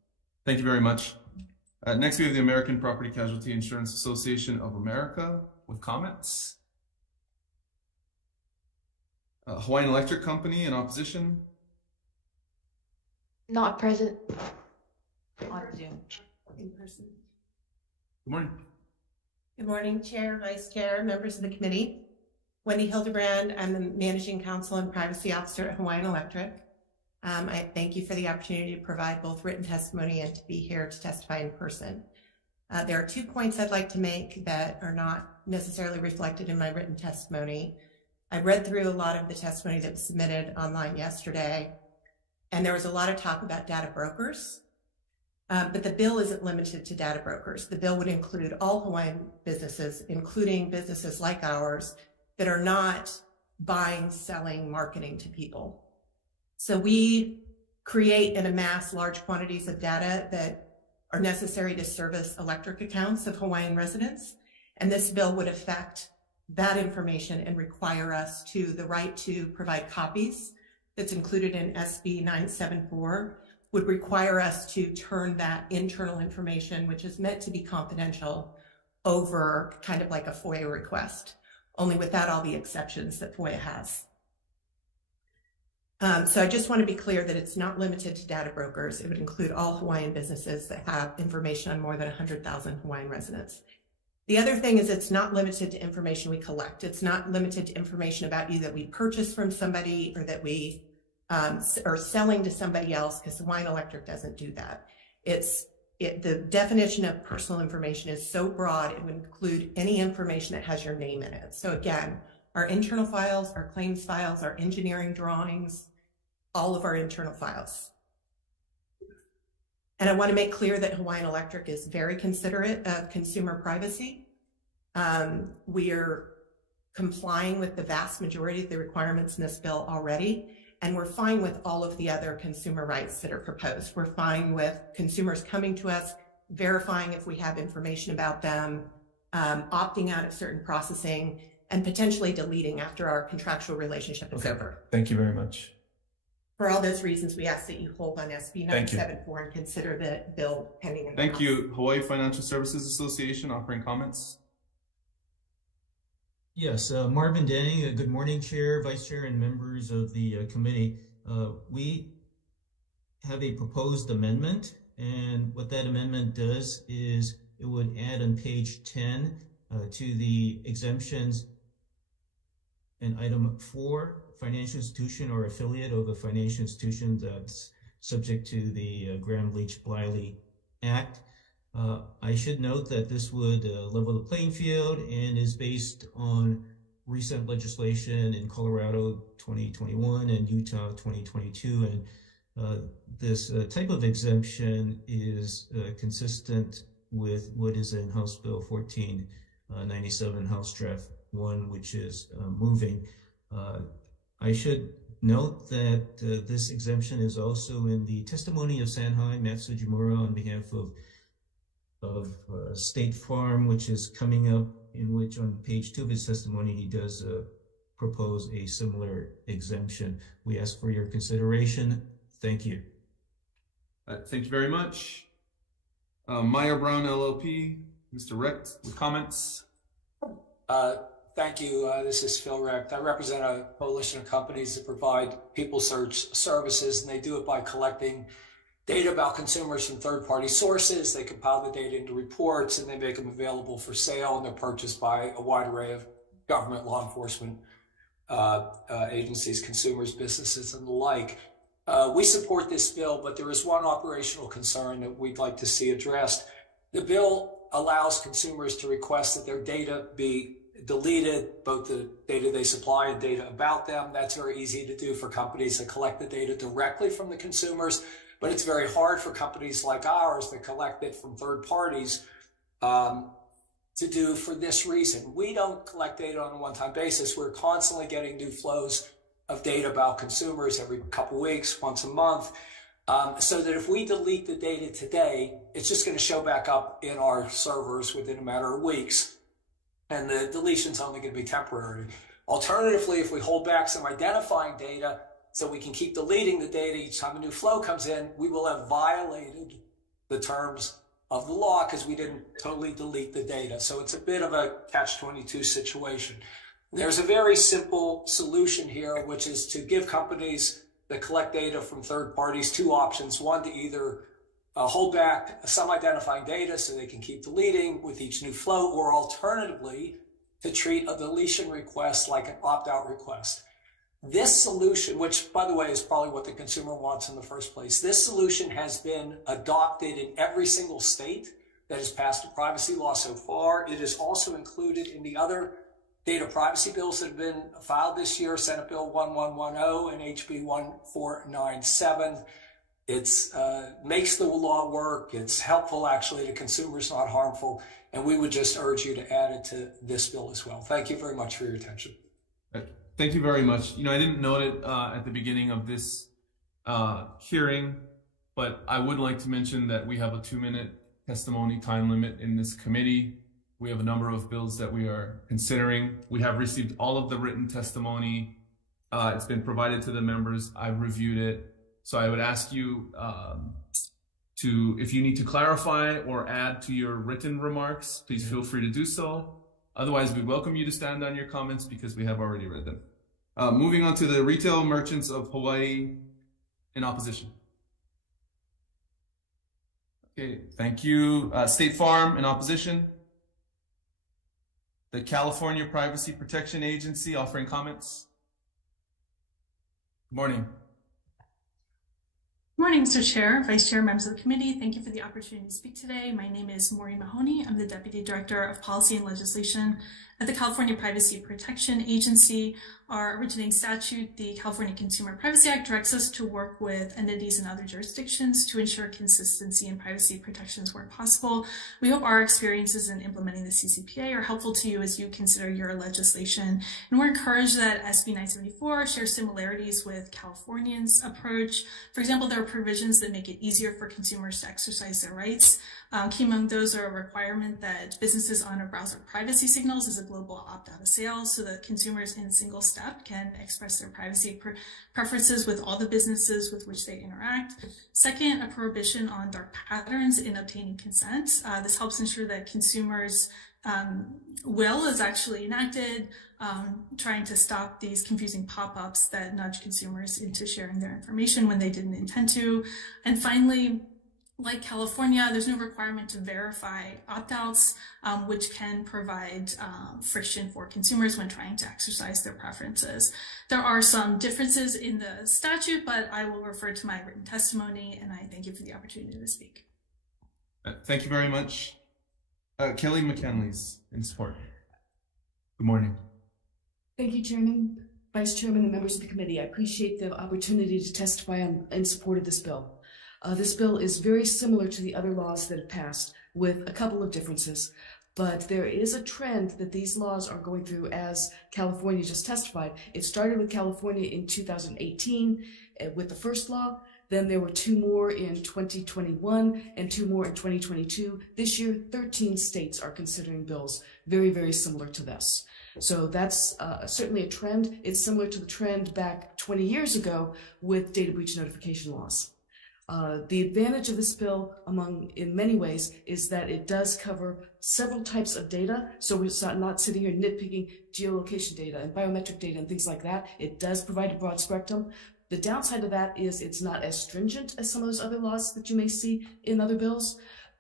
Thank you very much. Next, we have the American Property Casualty Insurance Association of America with comments. Hawaiian Electric Company in opposition. Not present. On Zoom. In person. Good morning. Good morning, Chair, Vice Chair, members of the committee. Wendy Hildebrand, I'm the Managing Counsel and Privacy Officer at Hawaiian Electric. I thank you for the opportunity to provide both written testimony and to be here to testify in person. There are 2 points I'd like to make that are not necessarily reflected in my written testimony. I read through a lot of the testimony that was submitted online yesterday, and there was a lot of talk about data brokers. But the bill isn't limited to data brokers. The bill would include all Hawaiian businesses, including businesses like ours, that are not buying, selling, marketing to people. So we create and amass large quantities of data that are necessary to service electric accounts of Hawaiian residents. And this bill would affect that information and require us to the right to provide copies that's included in SB 974 would require us to turn that internal information, which is meant to be confidential, over kind of like a FOIA request, only without all the exceptions that FOIA has. So I just want to be clear that it's not limited to data brokers. It would include all Hawaiian businesses that have information on more than 100,000 Hawaiian residents. The other thing is it's not limited to information we collect. It's not limited to information about you that we purchase from somebody or that we are selling to somebody else, because Hawaiian Electric doesn't do that. The definition of personal information is so broad, it would include any information that has your name in it. So again, our internal files, our claims files, our engineering drawings, all of our internal files. And I want to make clear that Hawaiian Electric is very considerate of consumer privacy. We are complying with the vast majority of the requirements in this bill already. And we're fine with all of the other consumer rights that are proposed. We're fine with consumers coming to us, verifying if we have information about them, opting out of certain processing, and potentially deleting after our contractual relationship is over. Thank you very much. For all those reasons, we ask that you hold on SB 974 and consider the bill pending in the Thank House. you. Hawaii Financial Services Association offering comments. Yes, Marvin Denny, good morning, Chair, Vice Chair, and members of the committee. We have a proposed amendment, and what that amendment does is it would add on page 10 to the exemptions in item 4, financial institution or affiliate of a financial institution that's subject to the Graham-Leach-Bliley Act. I should note that this would level the playing field and is based on recent legislation in Colorado 2021 and Utah 2022. And this type of exemption is consistent with what is in House Bill 1497, House Draft 1, which is moving. I should note that this exemption is also in the testimony of Sanhai Matt Sujimura on behalf of State Farm, which is coming up, in which on page 2 of his testimony he does propose a similar exemption. We ask for your consideration. Thank you. Thank you very much. Meyer Brown LLP, Mr. Recht, with comments. Thank you. This is Phil Recht. I represent a coalition of companies that provide people search services, and they do it by collecting data about consumers from third-party sources. They compile the data into reports, and they make them available for sale, and they're purchased by a wide array of government, law enforcement agencies, consumers, businesses, and the like. We support this bill, but there is one operational concern that we'd like to see addressed. The bill allows consumers to request that their data be deleted, both the data they supply and data about them. That's very easy to do for companies that collect the data directly from the consumers, but it's very hard for companies like ours that collect it from third parties to do for this reason. We don't collect data on a one-time basis. We're constantly getting new flows of data about consumers every couple weeks, once a month, so that if we delete the data today, it's just going to show back up in our servers within a matter of weeks. And the deletion's only going to be temporary. Alternatively, if we hold back some identifying data so we can keep deleting the data each time a new flow comes in, we will have violated the terms of the law because we didn't totally delete the data. So it's a bit of a catch-22 situation. There's a very simple solution here, which is to give companies that collect data from third parties two options. One, to either hold back some identifying data so they can keep deleting with each new flow, or alternatively, to treat a deletion request like an opt-out request. This solution, which by the way is probably what the consumer wants in the first place, this solution has been adopted in every single state that has passed a privacy law so far. It is also included in the other data privacy bills that have been filed this year, Senate Bill 1110 and HB 1497. It's makes the law work. It's helpful actually to consumers, not harmful. And we would just urge you to add it to this bill as well. Thank you very much for your attention. Thank you very much. You know, I didn't note it at the beginning of this hearing, but I would like to mention that we have a 2-minute testimony time limit in this committee. We have a number of bills that we are considering. We have received all of the written testimony. It's been provided to the members. I've reviewed it. So I would ask you if you need to clarify or add to your written remarks, please feel free to do so. Otherwise, we welcome you to stand on your comments because we have already read them. Moving on to the retail merchants of Hawaii in opposition. Okay, thank you. State Farm in opposition. The California Privacy Protection Agency offering comments. Good morning. Good morning, Mr. Chair, Vice Chair, members of the committee. Thank you for the opportunity to speak today. My name is Maureen Mahoney. I'm the Deputy Director of Policy and Legislation at the California Privacy Protection Agency. Our originating statute, the California Consumer Privacy Act, directs us to work with entities in other jurisdictions to ensure consistency in privacy protections where possible. We hope our experiences in implementing the CCPA are helpful to you as you consider your legislation. And we're encouraged that SB 974 shares similarities with California's approach. For example, there are provisions that make it easier for consumers to exercise their rights. Key among those are a requirement that businesses honor browser privacy signals as a global opt-out of sales so that consumers in a single step can express their privacy preferences with all the businesses with which they interact. Second, a prohibition on dark patterns in obtaining consent. This helps ensure that consumers' will is actually enacted, trying to stop these confusing pop-ups that nudge consumers into sharing their information when they didn't intend to. And finally, like California, there's no requirement to verify opt-outs, which can provide friction for consumers when trying to exercise their preferences. There are some differences in the statute, but I will refer to my written testimony, and I thank you for the opportunity to speak. Thank you very much. Kelly McKinley's in support. Good morning. Thank you, Chairman, Vice Chairman, and members of the committee. I appreciate the opportunity to testify in support of this bill. This bill is very similar to the other laws that have passed with a couple of differences. But there is a trend that these laws are going through, as California just testified. It started with California in 2018 with the first law. Then there were 2 more in 2021 and 2 more in 2022. This year, 13 states are considering bills very, very similar to this. So that's certainly a trend. It's similar to the trend back 20 years ago with data breach notification laws. The advantage of this bill, in many ways, is that it does cover several types of data. So we're not sitting here nitpicking geolocation data and biometric data and things like that. It does provide a broad spectrum. The downside of that is it's not as stringent as some of those other laws that you may see in other bills,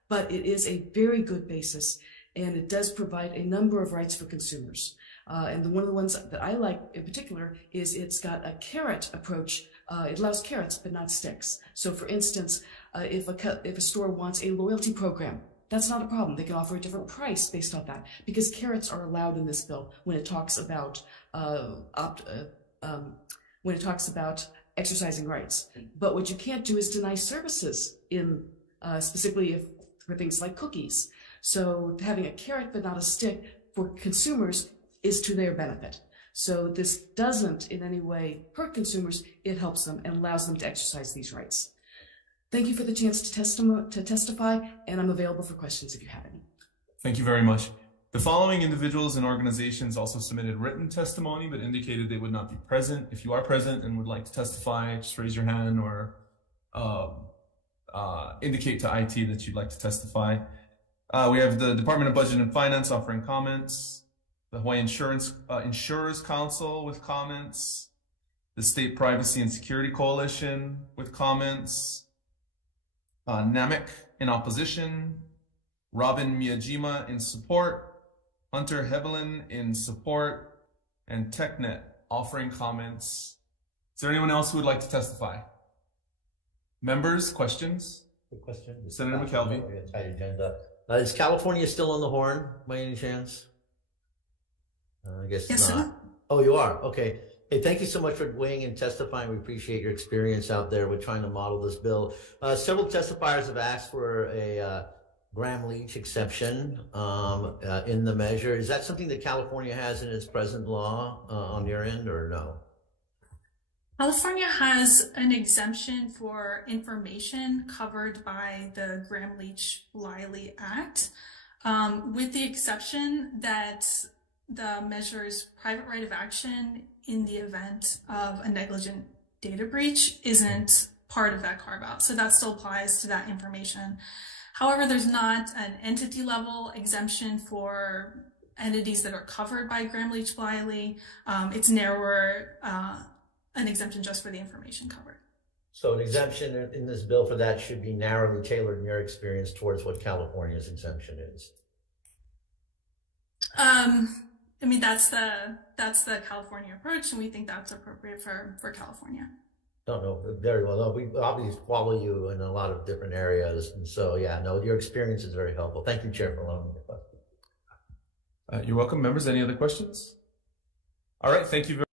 but it is a very good basis, and it does provide a number of rights for consumers. And one of the ones that I like in particular is it's got a carrot approach. It allows carrots, but not sticks. So for instance, if a store wants a loyalty program, that's not a problem. They can offer a different price based on that, because carrots are allowed in this bill when it talks about exercising rights. But what you can't do is deny services in specifically for things like cookies. So having a carrot but not a stick for consumers is to their benefit. So this doesn't in any way hurt consumers. It helps them and allows them to exercise these rights. Thank you for the chance to testify, and I'm available for questions if you have any. Thank you very much. The following individuals and organizations also submitted written testimony, but indicated they would not be present. If you are present and would like to testify, just raise your hand or indicate to IT that you'd like to testify. We have the Department of Budget and Finance offering comments, the Hawaii Insurers Council with comments, the State Privacy and Security Coalition with comments, NAMIC in opposition, Robin Miyajima in support, Hunter Hebelin in support, and TechNet offering comments. Is there anyone else who would like to testify? Members, questions? Good question. Senator McKelvey. Tight agenda. Is California still on the horn by any chance? I guess yes, not. Sir. Oh, you are? Okay. Hey, thank you so much for weighing in and testifying. We appreciate your experience out there with trying to model this bill. Several testifiers have asked for a Graham-Leach exception in the measure. Is that something that California has in its present law on your end, or no? California has an exemption for information covered by the Graham-Leach-Bliley Act, with the exception that the measure's private right of action in the event of a negligent data breach isn't part of that carve-out. So that still applies to that information. However, there's not an entity level exemption for entities that are covered by Graham-Leach-Bliley. It's narrower, an exemption just for the information covered. So an exemption in this bill for that should be narrowly tailored in your experience towards what California's exemption is. I mean, that's the California approach, and we think that's appropriate for California. Don't know very well. No, we obviously follow you in a lot of different areas, and so yeah, no, your experience is very helpful. Thank you, Chair, for allowing me to question. You're welcome, members. Any other questions? All right, thank you very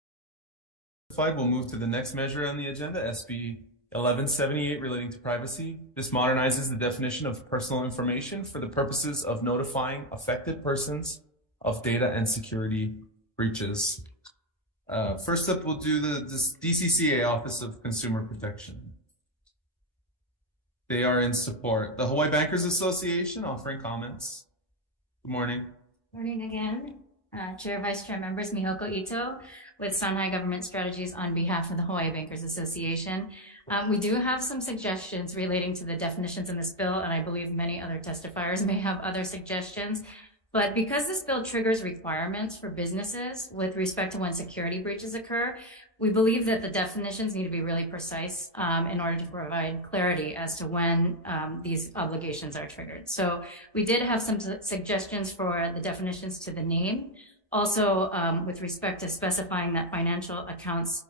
much. We'll move to the next measure on the agenda, SB 1178, relating to privacy. This modernizes the definition of personal information for the purposes of notifying affected persons of data and security breaches. First up, we'll do the DCCA, Office of Consumer Protection. They are in support. The Hawaii Bankers Association offering comments. Good morning. Morning again. Chair, Vice Chair, members, Mihoko Ito with Sanhai Government Strategies on behalf of the Hawaii Bankers Association. We do have some suggestions relating to the definitions in this bill, and I believe many other testifiers may have other suggestions. But because this bill triggers requirements for businesses with respect to when security breaches occur, we believe that the definitions need to be really precise in order to provide clarity as to when these obligations are triggered. So we did have some suggestions for the definitions to the name. Also, with respect to specifying that financial accounts,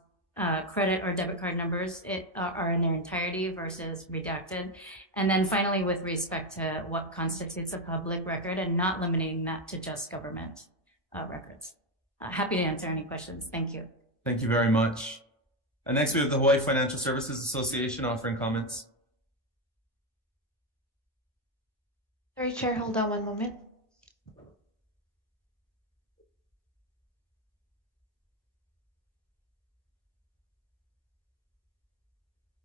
credit or debit card numbers are in their entirety versus redacted. And then finally, with respect to what constitutes a public record and not limiting that to just government records. Happy to answer any questions. Thank you. Thank you very much. Next, we have the Hawaii Financial Services Association offering comments. Sorry, Chair, hold on one moment.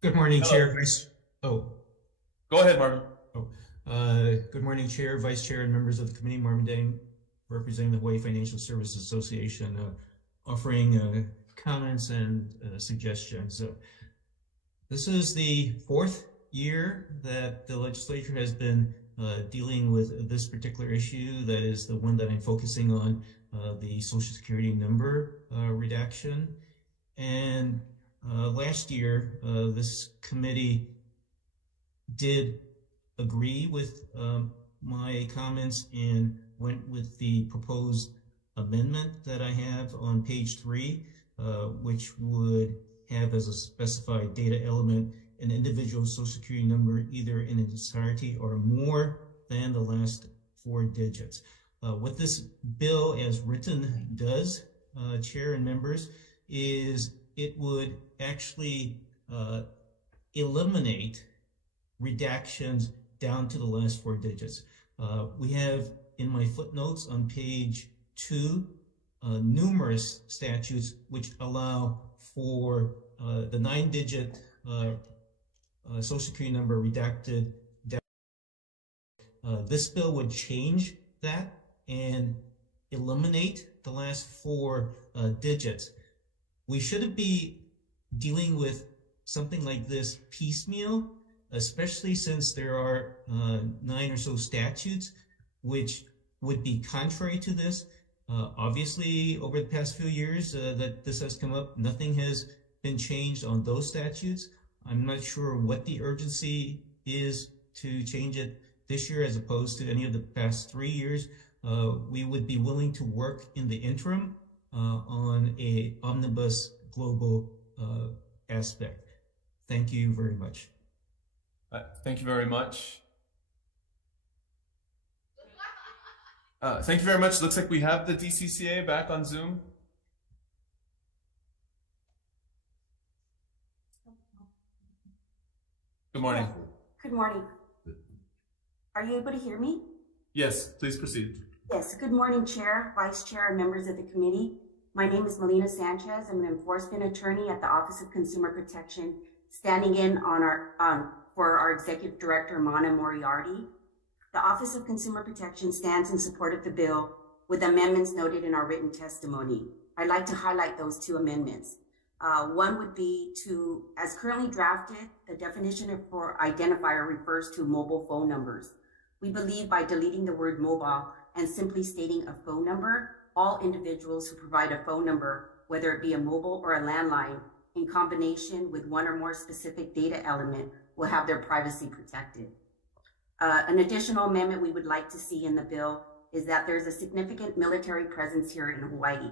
Good morning, Hello. Chair, Vice. Oh. Go ahead, Marvin. Good morning, Chair, Vice Chair, and members of the committee. Marvin Dang, representing the Hawaii Financial Services Association, offering comments and suggestions. This is the 4th year that the legislature has been dealing with this particular issue. That is the one that I'm focusing on, the Social Security number redaction. And last year, this committee did agree with my comments and went with the proposed amendment that I have on page 3, which would have as a specified data element an individual Social Security number either in its entirety or more than the last 4 digits. What this bill as written does, Chair and members, is it would actually eliminate redactions down to the last 4 digits. We have in my footnotes on page 2 numerous statutes which allow for the 9-digit Social Security number redacted down. This bill would change that and eliminate the last 4 digits. We shouldn't be dealing with something like this piecemeal, especially since there are 9 or so statutes which would be contrary to this. Obviously, over the past few years that this has come up, nothing has been changed on those statutes. I'm not sure what the urgency is to change it this year as opposed to any of the past 3 years. We would be willing to work in the interim on a omnibus global aspect. Thank you very much. Thank you very much. Thank you very much. Looks like we have the DCCA back on Zoom. Good morning. Good morning. Are you able to hear me? Yes, please proceed. Yes. Good morning, Chair, Vice Chair, and members of the committee. My name is Melina Sanchez. I'm an enforcement attorney at the Office of Consumer Protection, standing in on for our Executive Director, Mana Moriarty. The Office of Consumer Protection stands in support of the bill with amendments noted in our written testimony. I'd like to highlight those 2 amendments. One would be to, as currently drafted, the definition for identifier refers to mobile phone numbers. We believe by deleting the word mobile and simply stating a phone number, all individuals who provide a phone number, whether it be a mobile or a landline, in combination with 1 or more specific data element, will have their privacy protected. An additional amendment we would like to see in the bill is that there's a significant military presence here in Hawaii.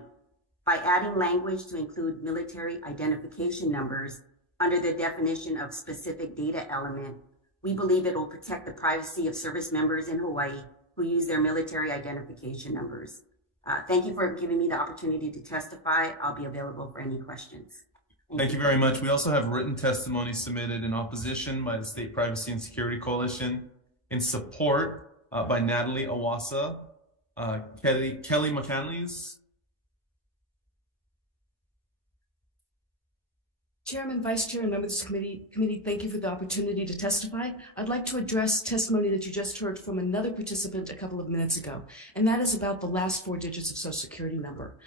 By adding language to include military identification numbers under the definition of specific data element, we believe it will protect the privacy of service members in Hawaii who use their military identification numbers. Thank you for giving me the opportunity to testify. I'll be available for any questions. Thank you very much. We also have written testimony submitted in opposition by the State Privacy and Security Coalition, in support by Natalie Awasa, Kelly McCanley's. Chairman, Vice Chair, and members of the committee, thank you for the opportunity to testify. I'd like to address testimony that you just heard from another participant a couple of minutes ago, and that is about the last 4 digits of Social Security number.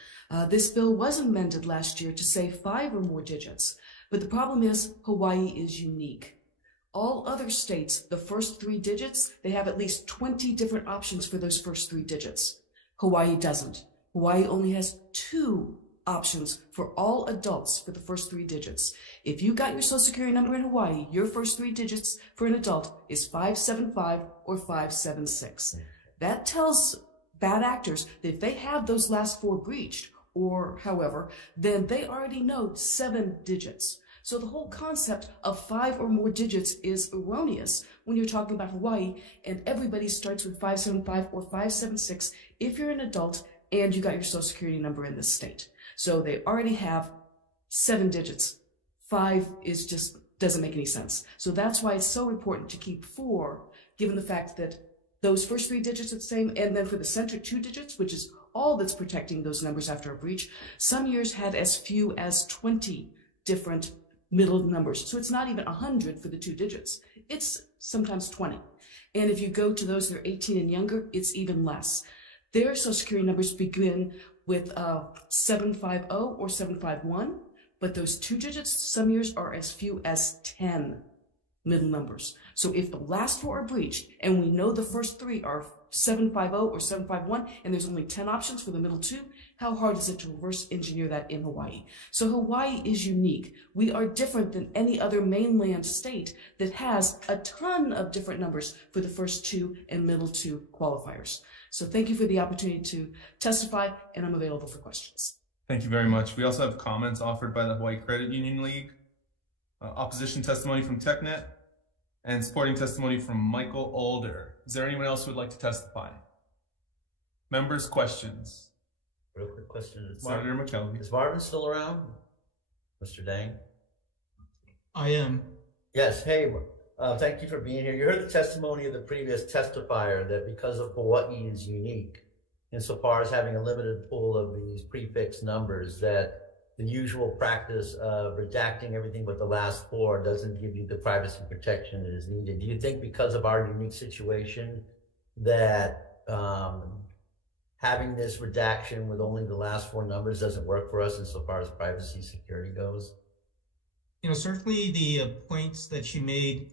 This bill was amended last year to say 5 or more digits, but the problem is Hawaii is unique. All other states, the first 3 digits, they have at least 20 different options for those first 3 digits. Hawaii doesn't. Hawaii only has 2 options for all adults for the first 3 digits. If you got your Social Security number in Hawaii, your first 3 digits for an adult is 575 or 576. That tells bad actors that if they have those last 4 breached, or however, then they already know 7 digits. So the whole concept of 5 or more digits is erroneous when you're talking about Hawaii, and everybody starts with 575 or 576 if you're an adult and you got your Social Security number in this state. So they already have 7 digits. 5 is just doesn't make any sense. So that's why it's so important to keep 4, given the fact that those first 3 digits are the same, and then for the center 2 digits, which is all that's protecting those numbers after a breach, some years had as few as 20 different middle numbers. So it's not even 100 for the 2 digits. It's sometimes 20. And if you go to those that are 18 and younger, it's even less. Their Social Security numbers begin with 750 or 751, but those 2 digits, some years are as few as 10 middle numbers. So if the last 4 are breached, and we know the first 3 are 750 or 751, and there's only 10 options for the middle 2, how hard is it to reverse engineer that in Hawaii? So Hawaii is unique. We are different than any other mainland state that has a ton of different numbers for the first 2 and middle 2 qualifiers. So thank you for the opportunity to testify, and I'm available for questions. Thank you very much. We also have comments offered by the Hawaii Credit Union League, opposition testimony from TechNet, and supporting testimony from Michael Alder. Is there anyone else who would like to testify? Members, questions? Real quick question. Senator McKelvey. Is Marvin still around? Mr. Dang? I am. Yes. Hey, thank you for being here. You heard the testimony of the previous testifier that because of Hawaii is unique insofar as having a limited pool of these prefix numbers, that the usual practice of redacting everything but the last 4 doesn't give you the privacy protection that is needed. Do you think because of our unique situation that having this redaction with only the last 4 numbers doesn't work for us insofar as privacy security goes? You know, certainly the points that she made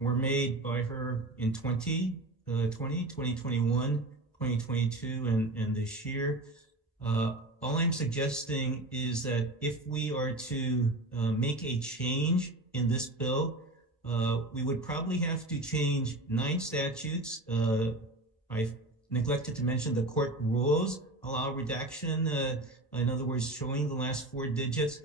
were made by her in 2021, 2022, and this year. All I'm suggesting is that if we are to make a change in this bill, we would probably have to change 9 statutes. I've neglected to mention the court rules allow redaction, in other words, showing the last 4 digits.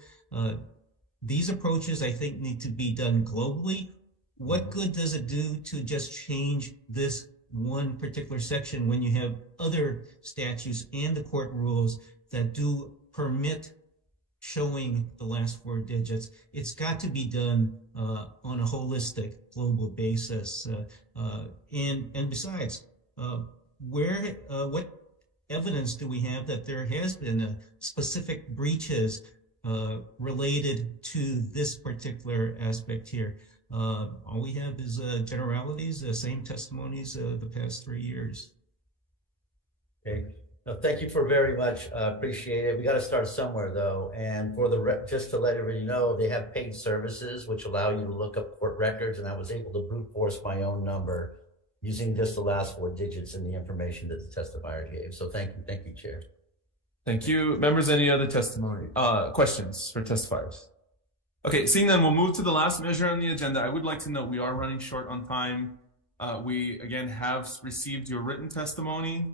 These approaches, I think, need to be done globally. What good does it do to just change this one particular section when you have other statutes and the court rules that do permit showing the last 4 digits? It's got to be done on a holistic global basis. And besides, what evidence do we have that there has been specific breaches related to this particular aspect here? All we have is generalities, the same testimonies the past 3 years. Okay. No, thank you for very much. Appreciate it. We got to start somewhere though. And for the just to let everybody know, they have paid services which allow you to look up court records, and I was able to brute force my own number using just the last 4 digits in the information that the testifier gave. So thank you, Chair. Thank you. Members, any other testimony? Questions for testifiers? Okay, seeing none, we'll move to the last measure on the agenda. I would like to note we are running short on time. We, again, have received your written testimony.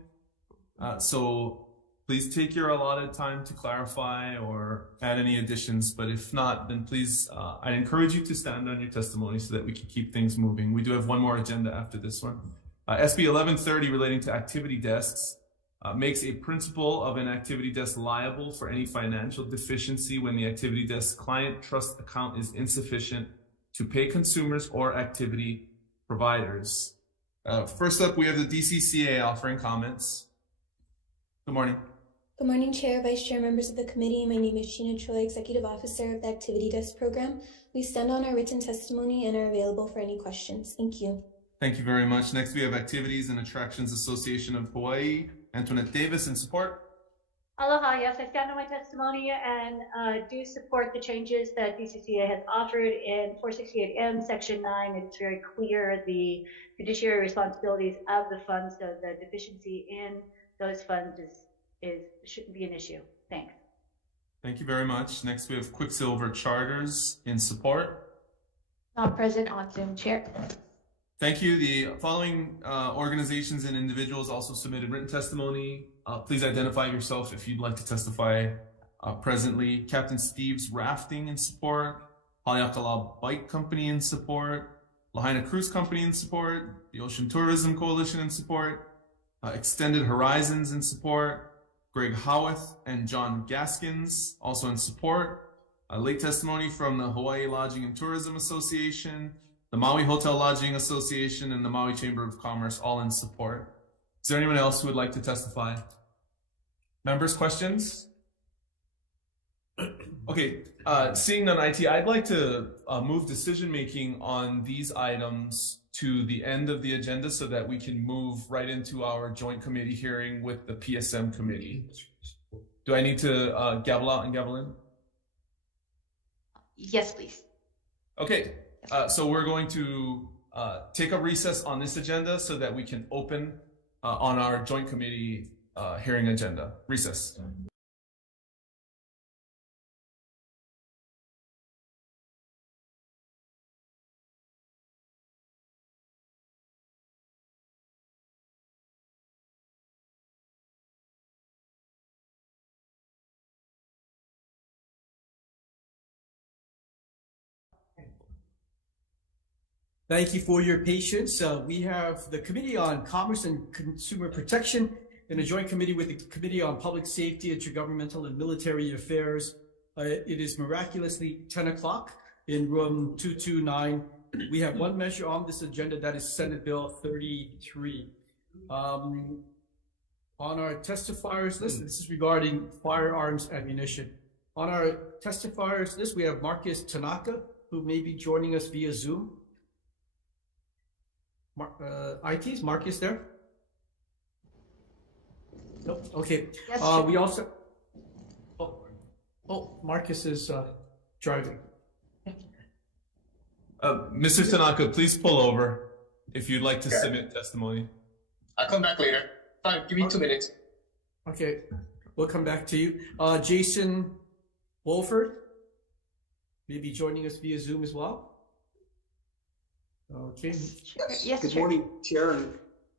So please take your allotted time to clarify or add any additions. But if not, then please, I encourage you to stand on your testimony so that we can keep things moving. We do have one more agenda after this one. SB 1130 relating to activity desks makes a principal of an activity desk liable for any financial deficiency when the activity desk client trust account is insufficient to pay consumers or activity providers. First up, we have the DCCA offering comments. Good morning. Good morning, Chair, Vice Chair, members of the committee. My name is Sheena Choi, Executive Officer of the Activity Desk Program. We stand on our written testimony and are available for any questions. Thank you. Thank you very much. Next, we have Activities and Attractions Association of Hawaii. Antoinette Davis in support. Aloha, yes, I stand on my testimony and do support the changes that DCCA has offered in 468M, Section 9. It's very clear the fiduciary responsibilities of the fund, so the deficiency in those funds shouldn't be an issue. Thanks. Thank you very much. Next, we have Quicksilver Charters in support. Not present on Zoom, Chair. Thank you. The following organizations and individuals also submitted written testimony. Please identify yourself if you'd like to testify presently. Captain Steve's Rafting in support. Haleakala Bike Company in support. Lahaina Cruise Company in support. The Ocean Tourism Coalition in support. Extended Horizons in support. Greg Howarth and John Gaskins also in support. Late testimony from the Hawaii Lodging and Tourism Association, the Maui Hotel Lodging Association, and the Maui Chamber of Commerce, all in support. Is there anyone else who would like to testify? Members, questions? Okay, seeing none IT, I'd like to move decision-making on these items to the end of the agenda so that we can move right into our joint committee hearing with the PSM committee. Do I need to gavel out and gavel in? Yes, please. Okay, so we're going to take a recess on this agenda so that we can open on our joint committee hearing agenda. Recess. Thank you for your patience. We have the Committee on Commerce and Consumer Protection and a joint committee with the Committee on Public Safety, Intergovernmental and Military Affairs. It is miraculously 10 o'clock in room 229. We have one measure on this agenda, that is Senate Bill 33. On our testifiers list, this is regarding firearms ammunition. On our testifiers list, we have Marcus Tanaka, who may be joining us via Zoom. IT, is Marcus there? Nope. Okay. Yes, we also. Oh, Marcus is driving. Mr. Tanaka, please pull over if you'd like to submit testimony. I'll come back later. Fine, give me 2 minutes. Okay, we'll come back to you. Jason Wolford may be joining us via Zoom as well. Okay. Yes, good morning, Chair, and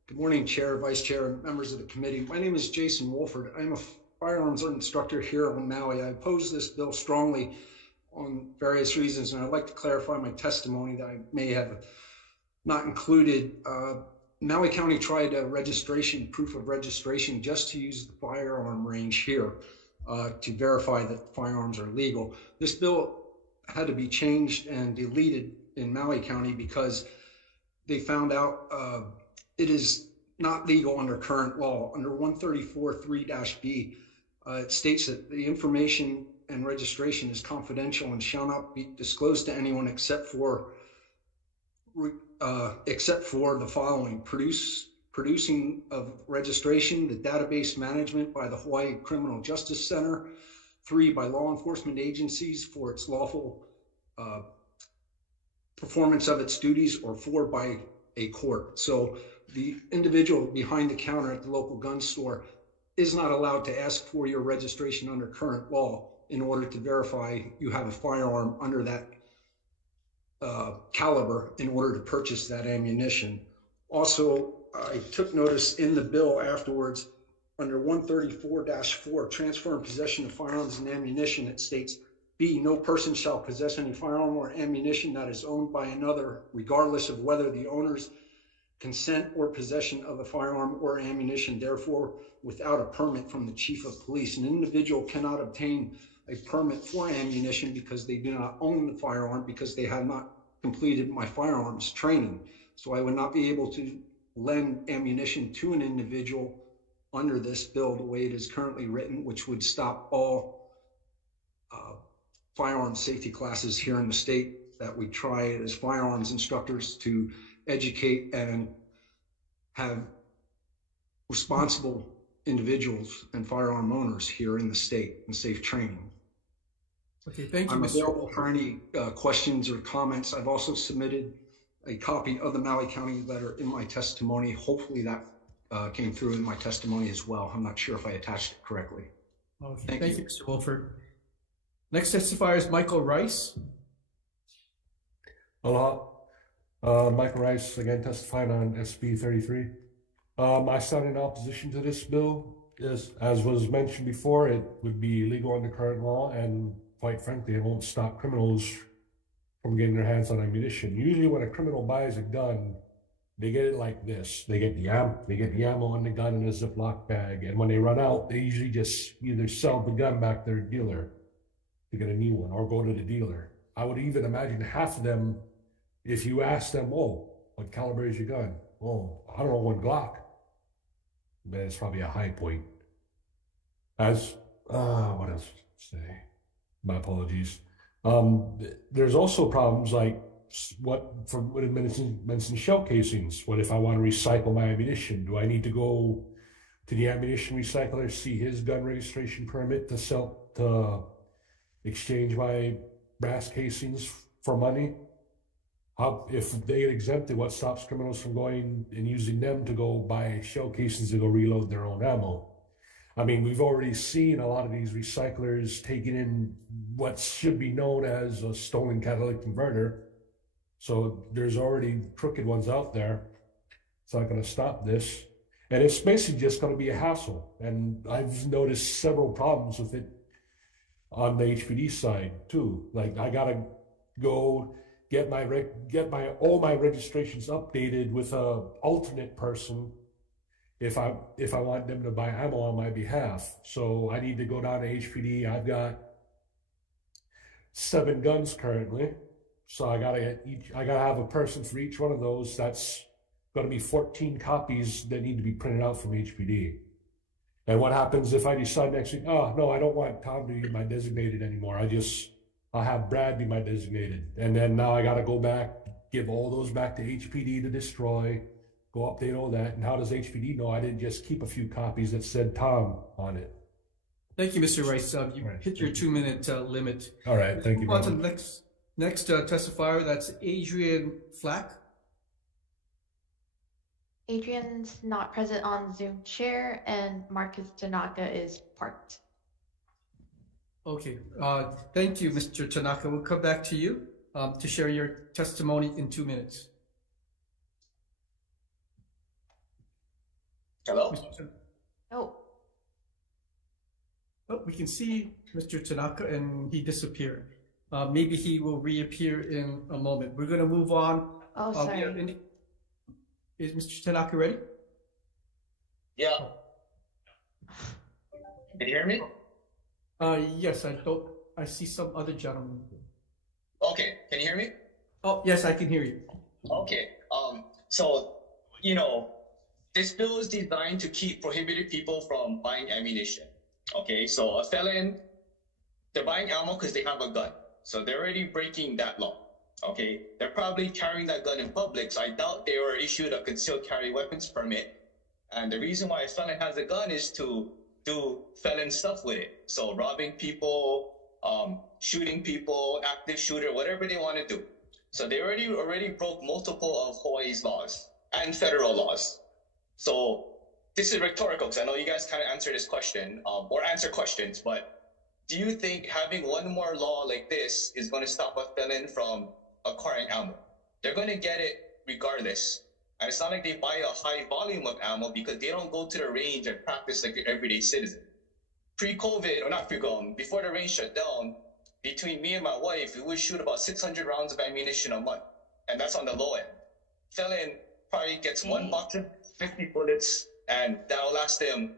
good morning, Chair, Vice Chair, and members of the committee. My name is Jason Wolford. I'm a firearms instructor here on Maui. I oppose this bill strongly on various reasons, and I'd like to clarify my testimony that I may have not included. Maui County tried a proof of registration just to use the firearm range here to verify that firearms are legal. This bill had to be changed and deleted in Maui County because they found out it is not legal under current law. Under 134.3-B, it states that the information and registration is confidential and shall not be disclosed to anyone except for the following: producing of registration, the database management by the Hawaii Criminal Justice Center, 3, by law enforcement agencies for its lawful performance of its duties, or 4, by a court. So the individual behind the counter at the local gun store is not allowed to ask for your registration under current law in order to verify you have a firearm under that caliber in order to purchase that ammunition. Also, I took notice in the bill afterwards under 134-4, transfer and possession of firearms and ammunition, it states, B, no person shall possess any firearm or ammunition that is owned by another, regardless of whether the owner's consent or possession of a firearm or ammunition, therefore without a permit from the chief of police. An individual cannot obtain a permit for ammunition because they do not own the firearm, because they have not completed my firearms training. So I would not be able to lend ammunition to an individual under this bill the way it is currently written, which would stop all firearms safety classes here in the state that we try as firearms instructors to educate and have responsible individuals and firearm owners here in the state and safe training. Okay, thank you. I'm available for any questions or comments. I've also submitted a copy of the Maui County letter in my testimony. Hopefully that came through in my testimony as well. I'm not sure if I attached it correctly. Okay, thank you, Mr. Wolford. Next testifier is Michael Rice. Aloha. Michael Rice, again testifying on SB 33. I stand in opposition to this bill. As was mentioned before, it would be illegal under current law, and quite frankly, it won't stop criminals from getting their hands on ammunition. Usually when a criminal buys a gun, they get it like this. They get the ammo on the gun in a Ziploc bag, and when they run out, they usually just either sell the gun back to their dealer to get a new one, or go to the dealer. I would even imagine half of them, if you ask them, oh, what caliber is your gun? Oh, I don't know, one Glock. But it's probably a high point. What else to say? My apologies. There's also problems like what it mentioned shell casings. What if I want to recycle my ammunition? Do I need to go to the ammunition recycler, see his gun registration permit to exchange my brass casings for money? If they get exempted, what stops criminals from going and using them to go buy shell casings to go reload their own ammo? I mean, we've already seen a lot of these recyclers taking in what should be known as a stolen catalytic converter. So there's already crooked ones out there. It's not going to stop this. And it's basically just going to be a hassle. And I've noticed several problems with it on the HPD side too. Like I got to go get all my registrations updated with a alternate person if I want them to buy ammo on my behalf. So I need to go down to HPD. I've got 7 guns currently. So I gotta have a person for each one of those. That's gonna be 14 copies that need to be printed out from HPD. And what happens if I decide next week, oh no, I don't want Tom to be my designated anymore. I'll have Brad be my designated. And then now I gotta go back, give all those back to HPD to destroy, go update all that. And how does HPD know I didn't just keep a few copies that said Tom on it? Thank you, Mr. Rice. You hit your 2-minute limit. All right, thank you. Move on to the next testifier. That's Adrian Flack. Adrian's not present on Zoom chair, and Marcus Tanaka is parked. Okay, thank you, Mr. Tanaka. We'll come back to you to share your testimony in 2 minutes. Hello? Oh, we can see Mr. Tanaka and he disappeared. Maybe he will reappear in a moment. We're going to move on. Oh, sorry. Is Mr. Tanaka ready? Yeah. Can you hear me? Yes, I see some other gentleman. Okay, can you hear me? Oh, yes, I can hear you. Okay, so, this bill is designed to keep prohibited people from buying ammunition. Okay, so a felon, they're buying ammo because they have a gun. So they're already breaking that law. Okay, they're probably carrying that gun in public, so I doubt they were issued a concealed carry weapons permit. And the reason why a felon has a gun is to do felon stuff with it. So robbing people, shooting people, active shooter, whatever they want to do. So they already broke multiple of Hawaii's laws and federal laws. So this is rhetorical because I know you guys kind of answer this question or answer questions, but do you think having one more law like this is going to stop a felon from acquiring ammo? They're going to get it regardless. And it's not like they buy a high volume of ammo because they don't go to the range and practice like your everyday citizen. Pre-COVID, or not pre-COVID, before the range shut down, between me and my wife, we would shoot about 600 rounds of ammunition a month. And that's on the low end. Felon probably gets one box of 50 bullets, and that'll last them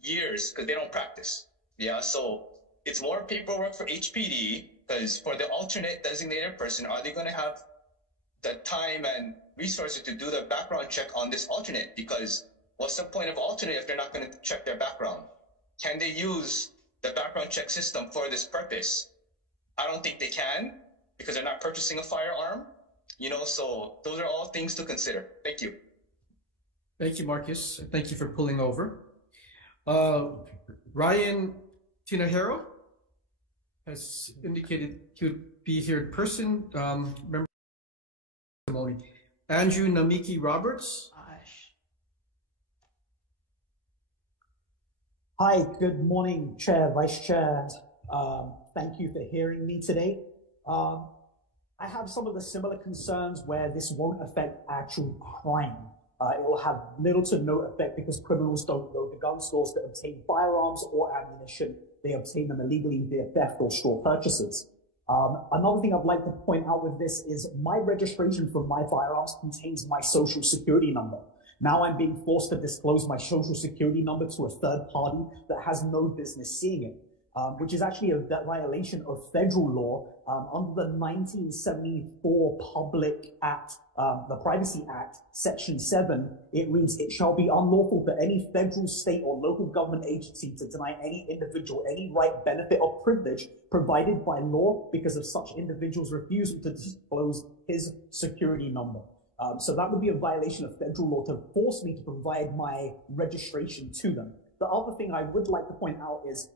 years because they don't practice. Yeah, so it's more paperwork for HPD because for the alternate designated person, are they going to have the time and resources to do the background check on this alternate? Because what's the point of alternate if they're not going to check their background? Can they use the background check system for this purpose? I don't think they can because they're not purchasing a firearm. So those are all things to consider. Thank you. Thank you, Marcus. Thank you for pulling over. Ryan Tinahero has indicated he would be here in person. Remember, Andrew Namiki Roberts. Hi, good morning, Chair, Vice Chair. Thank you for hearing me today. I have some of the similar concerns where this won't affect actual crime. It will have little to no effect because criminals don't go to gun stores to obtain firearms or ammunition. They obtain them illegally via theft or store purchases. Another thing I'd like to point out with this is my registration for my firearms contains my social security number. Now I'm being forced to disclose my social security number to a third party that has no business seeing it. which is actually a violation of federal law under the 1974 Public Act, the Privacy Act, Section 7. It reads, "It shall be unlawful for any federal, state, or local government agency to deny any individual any right, benefit, or privilege provided by law because of such individual's refusal to disclose his security number." So that would be a violation of federal law to force me to provide my registration to them. The other thing I would like to point out is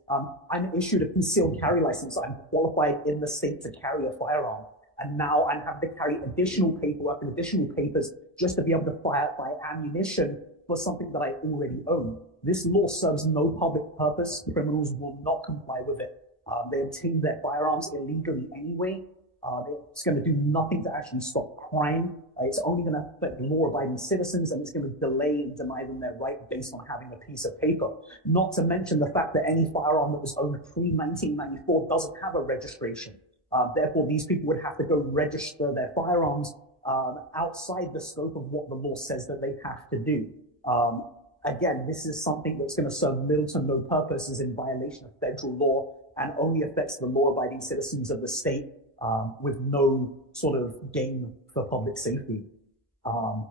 I'm issued a concealed carry license. I'm qualified in the state to carry a firearm. And now I'm having to carry additional paperwork and additional papers just to be able to buy ammunition for something that I already own. This law serves no public purpose. Criminals will not comply with it. They obtain their firearms illegally anyway. It's going to do nothing to actually stop crime. It's only going to affect law-abiding citizens, and it's going to delay and deny them their right based on having a piece of paper. Not to mention the fact that any firearm that was owned pre-1994 doesn't have a registration. Therefore, these people would have to go register their firearms outside the scope of what the law says that they have to do. Again, this is something that's going to serve little to no purpose, is in violation of federal law, and only affects the law-abiding citizens of the state with no sort of gain for public safety.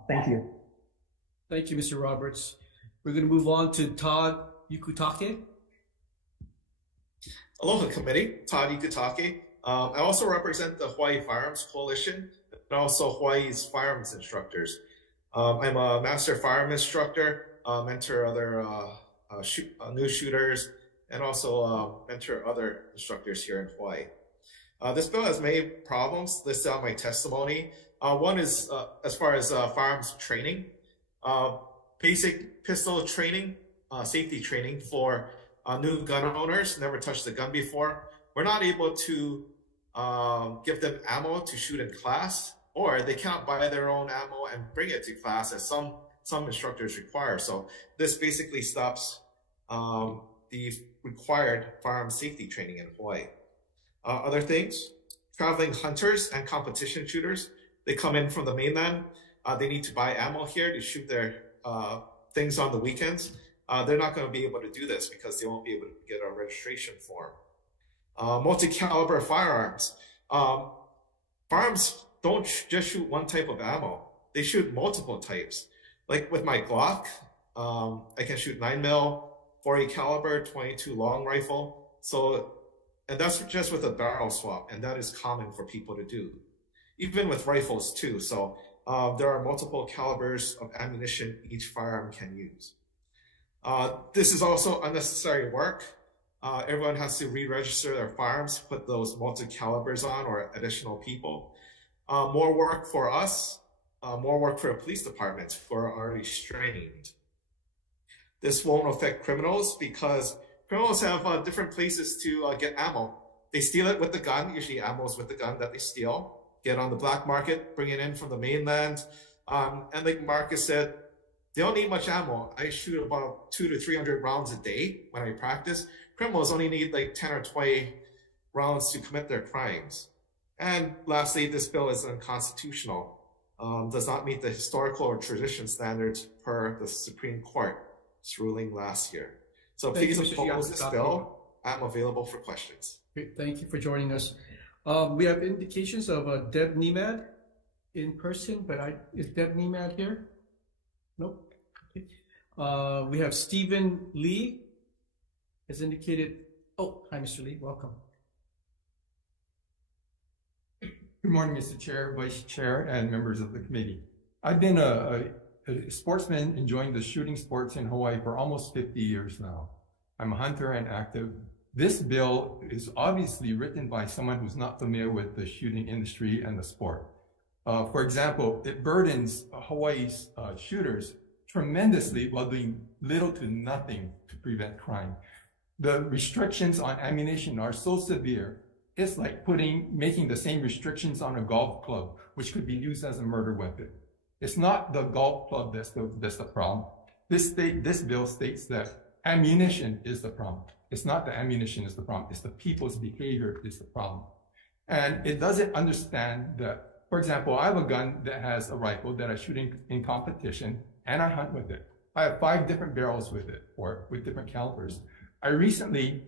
Thank you. Thank you, Mr. Roberts. We're going to move on to Todd Yukutake. Aloha committee, Todd Yukutake. I also represent the Hawaii Firearms Coalition and also Hawaii's firearms instructors. I'm a master firearm instructor, mentor other new shooters, and also mentor other instructors here in Hawaii. This bill has many problems listed on my testimony. One is as far as firearms training, basic pistol training, safety training for new gun owners, never touched a gun before. We're not able to give them ammo to shoot in class, or they cannot buy their own ammo and bring it to class as some instructors require. So this basically stops the required firearm safety training in Hawaii. Other things, traveling hunters and competition shooters, they come in from the mainland. They need to buy ammo here to shoot their things on the weekends. They're not going to be able to do this because they won't be able to get a registration form. Multi-caliber firearms. Firearms don't just shoot one type of ammo. They shoot multiple types. Like with my Glock, I can shoot 9mm, 40 caliber, 22 long rifle. And that's just with a barrel swap, and that is common for people to do. Even with rifles too. So there are multiple calibers of ammunition each firearm can use. This is also unnecessary work. Everyone has to re-register their firearms, put those multi-calibers on, or additional people. More work for us, more work for the police departments who are already strained. This won't affect criminals because criminals have different places to get ammo. They steal it with the gun, usually ammo is with the gun that they steal, get on the black market, bring it in from the mainland. And like Marcus said, they don't need much ammo. I shoot about 200 to 300 rounds a day when I practice. Criminals only need like 10 or 20 rounds to commit their crimes. And lastly, this bill is unconstitutional, does not meet the historical or tradition standards per the Supreme Court's ruling last year. So please oppose this bill. I'm available for questions. Great. Thank you for joining us. We have indications of Deb Nemad in person, but is Deb Nemad here? Nope. Okay. We have Stephen Lee has indicated. Oh, hi, Mr. Lee. Welcome. Good morning, Mr. Chair, Vice Chair, and members of the committee. I've been a sportsman enjoying the shooting sports in Hawaii for almost 50 years now. I'm a hunter and active. This bill is obviously written by someone who's not familiar with the shooting industry and the sport. For example, it burdens Hawaii's shooters tremendously while doing little to nothing to prevent crime. The restrictions on ammunition are so severe, it's like making the same restrictions on a golf club, which could be used as a murder weapon. It's not the golf club that's the problem. This bill states that ammunition is the problem. It's not the ammunition is the problem. It's the people's behavior is the problem. And it doesn't understand that, for example, I have a gun that has a rifle that I shoot in competition, and I hunt with it. I have 5 different barrels with it, or with different calibers. I recently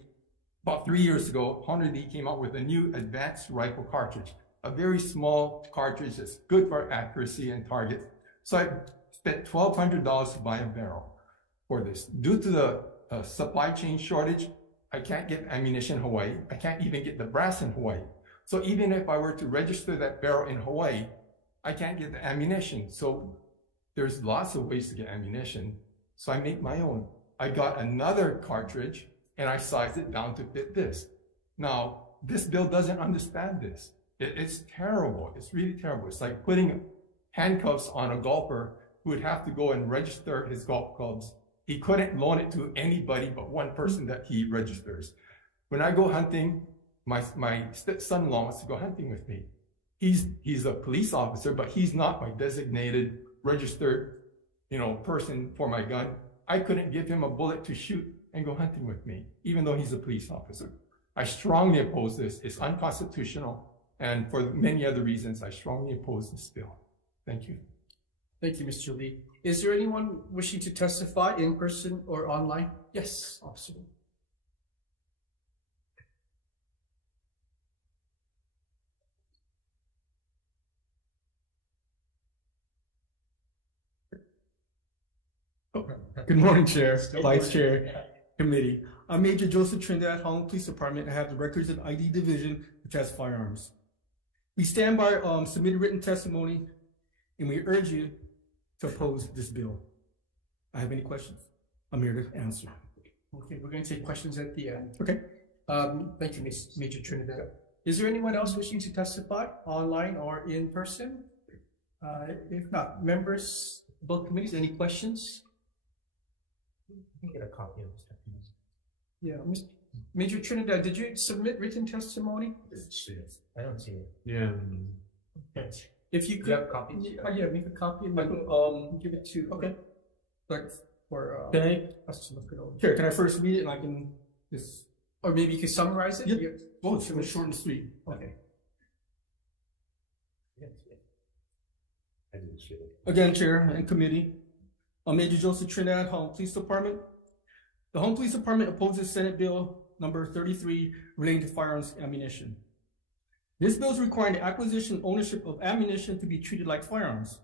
about 3 years ago, Hawai'i came out with a new advanced rifle cartridge, a very small cartridge that's good for accuracy and target. So I spent $1,200 to buy a barrel for this. Due to the supply chain shortage, I can't get ammunition in Hawaii. I can't even get the brass in Hawaii. So even if I were to register that barrel in Hawaii, I can't get the ammunition. So there's lots of ways to get ammunition. So I make my own. I got another cartridge and I sized it down to fit this. Now, this bill doesn't understand this. It's terrible. It's really terrible. It's like putting handcuffs on a golfer who would have to go and register his golf clubs. He couldn't loan it to anybody but one person that he registers. When I go hunting, my son-in-law wants to go hunting with me. He's a police officer, but he's not my designated, registered, person for my gun. I couldn't give him a bullet to shoot and go hunting with me, even though he's a police officer. I strongly oppose this. It's unconstitutional. And for many other reasons, I strongly oppose this bill. Thank you. Thank you, Mr. Lee. Is there anyone wishing to testify in person or online? Yes, officer. Good morning, Chair, Vice Chair, Committee. I'm Major Joseph Trinidad, Home Police Department. I have the Records and ID Division, which has firearms. We stand by submitted written testimony, and we urge you to oppose this bill. I have any questions? I'm here to answer. Okay, we're going to take questions at the end. Okay. Thank you, Major Trinidad. Is there anyone else wishing to testify online or in person? If not, members of both committees, any questions? You can get a copy of this. Yeah, Major Trinidad, did you submit written testimony? I don't see it. Yeah. Okay. If you could, have copies? Yeah, make a copy and give it to. Okay. Like for can I? Us to look it over. Here, can I first read it and I can just, or maybe you can summarize it? Yep. Oh, it's short and sweet. Okay. I didn't see it. Again, Chair and Committee, Major Joseph Trinidad, Home Police Department. The Home Police Department opposes Senate Bill number 33 relating to firearms ammunition. This bill is requiring the acquisition and ownership of ammunition to be treated like firearms,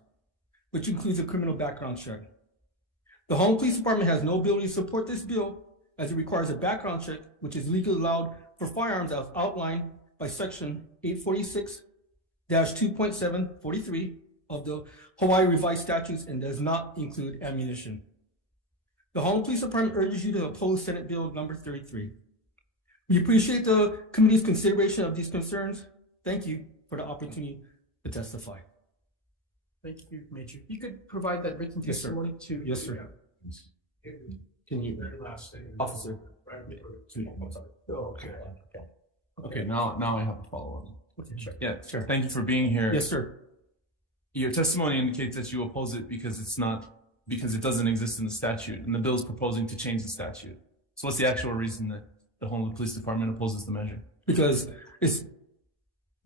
which includes a criminal background check. The Home Police Department has no ability to support this bill as it requires a background check, which is legally allowed for firearms as outlined by Section 846-2.743 of the Hawaii Revised Statutes and does not include ammunition. The Home Police Department urges you to oppose Senate Bill number 33. We appreciate the committee's consideration of these concerns. Thank you for the opportunity to testify. Thank you, Major. You could provide that written testimony to. Yes, sir. Can you, officer? Okay. Okay, now I have to follow up. Okay, sure. Yeah, sure. Thank you for being here. Yes, sir. Your testimony indicates that you oppose it because it doesn't exist in the statute, and the bill is proposing to change the statute. So what's the actual reason that the Honolulu Police Department opposes the measure? Because it's,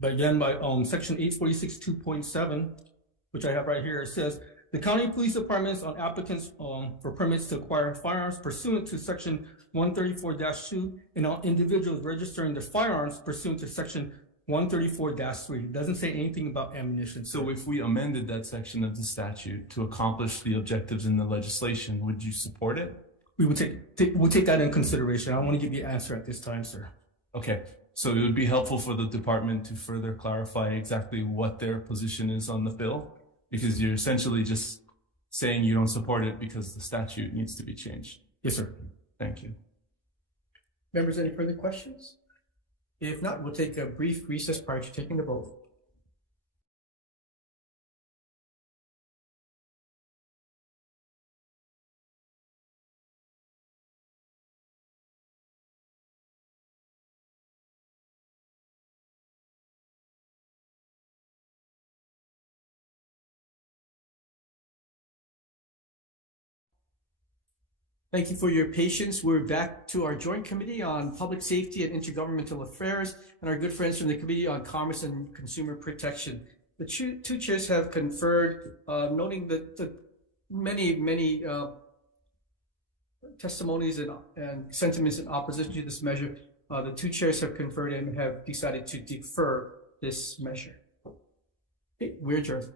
again, by Section 846-2.7, which I have right here, it says, the county police departments on applicants for permits to acquire firearms pursuant to Section 134-2 and on individuals registering their firearms pursuant to Section 134-3. It doesn't say anything about ammunition. So if we amended that section of the statute to accomplish the objectives in the legislation, would you support it? We would we'll take that in consideration. I don't want to give you an answer at this time, sir. Okay. So it would be helpful for the department to further clarify exactly what their position is on the bill, because you're essentially just saying you don't support it because the statute needs to be changed. Yes, sir. Thank you. Members, any further questions? If not, we'll take a brief recess prior to taking the vote. Thank you for your patience. We're back to our Joint Committee on Public Safety and Intergovernmental Affairs and our good friends from the Committee on Commerce and Consumer Protection. The two chairs have conferred, noting that the many testimonies and sentiments in opposition to this measure. the two chairs have conferred and have decided to defer this measure. Okay, we're adjourned.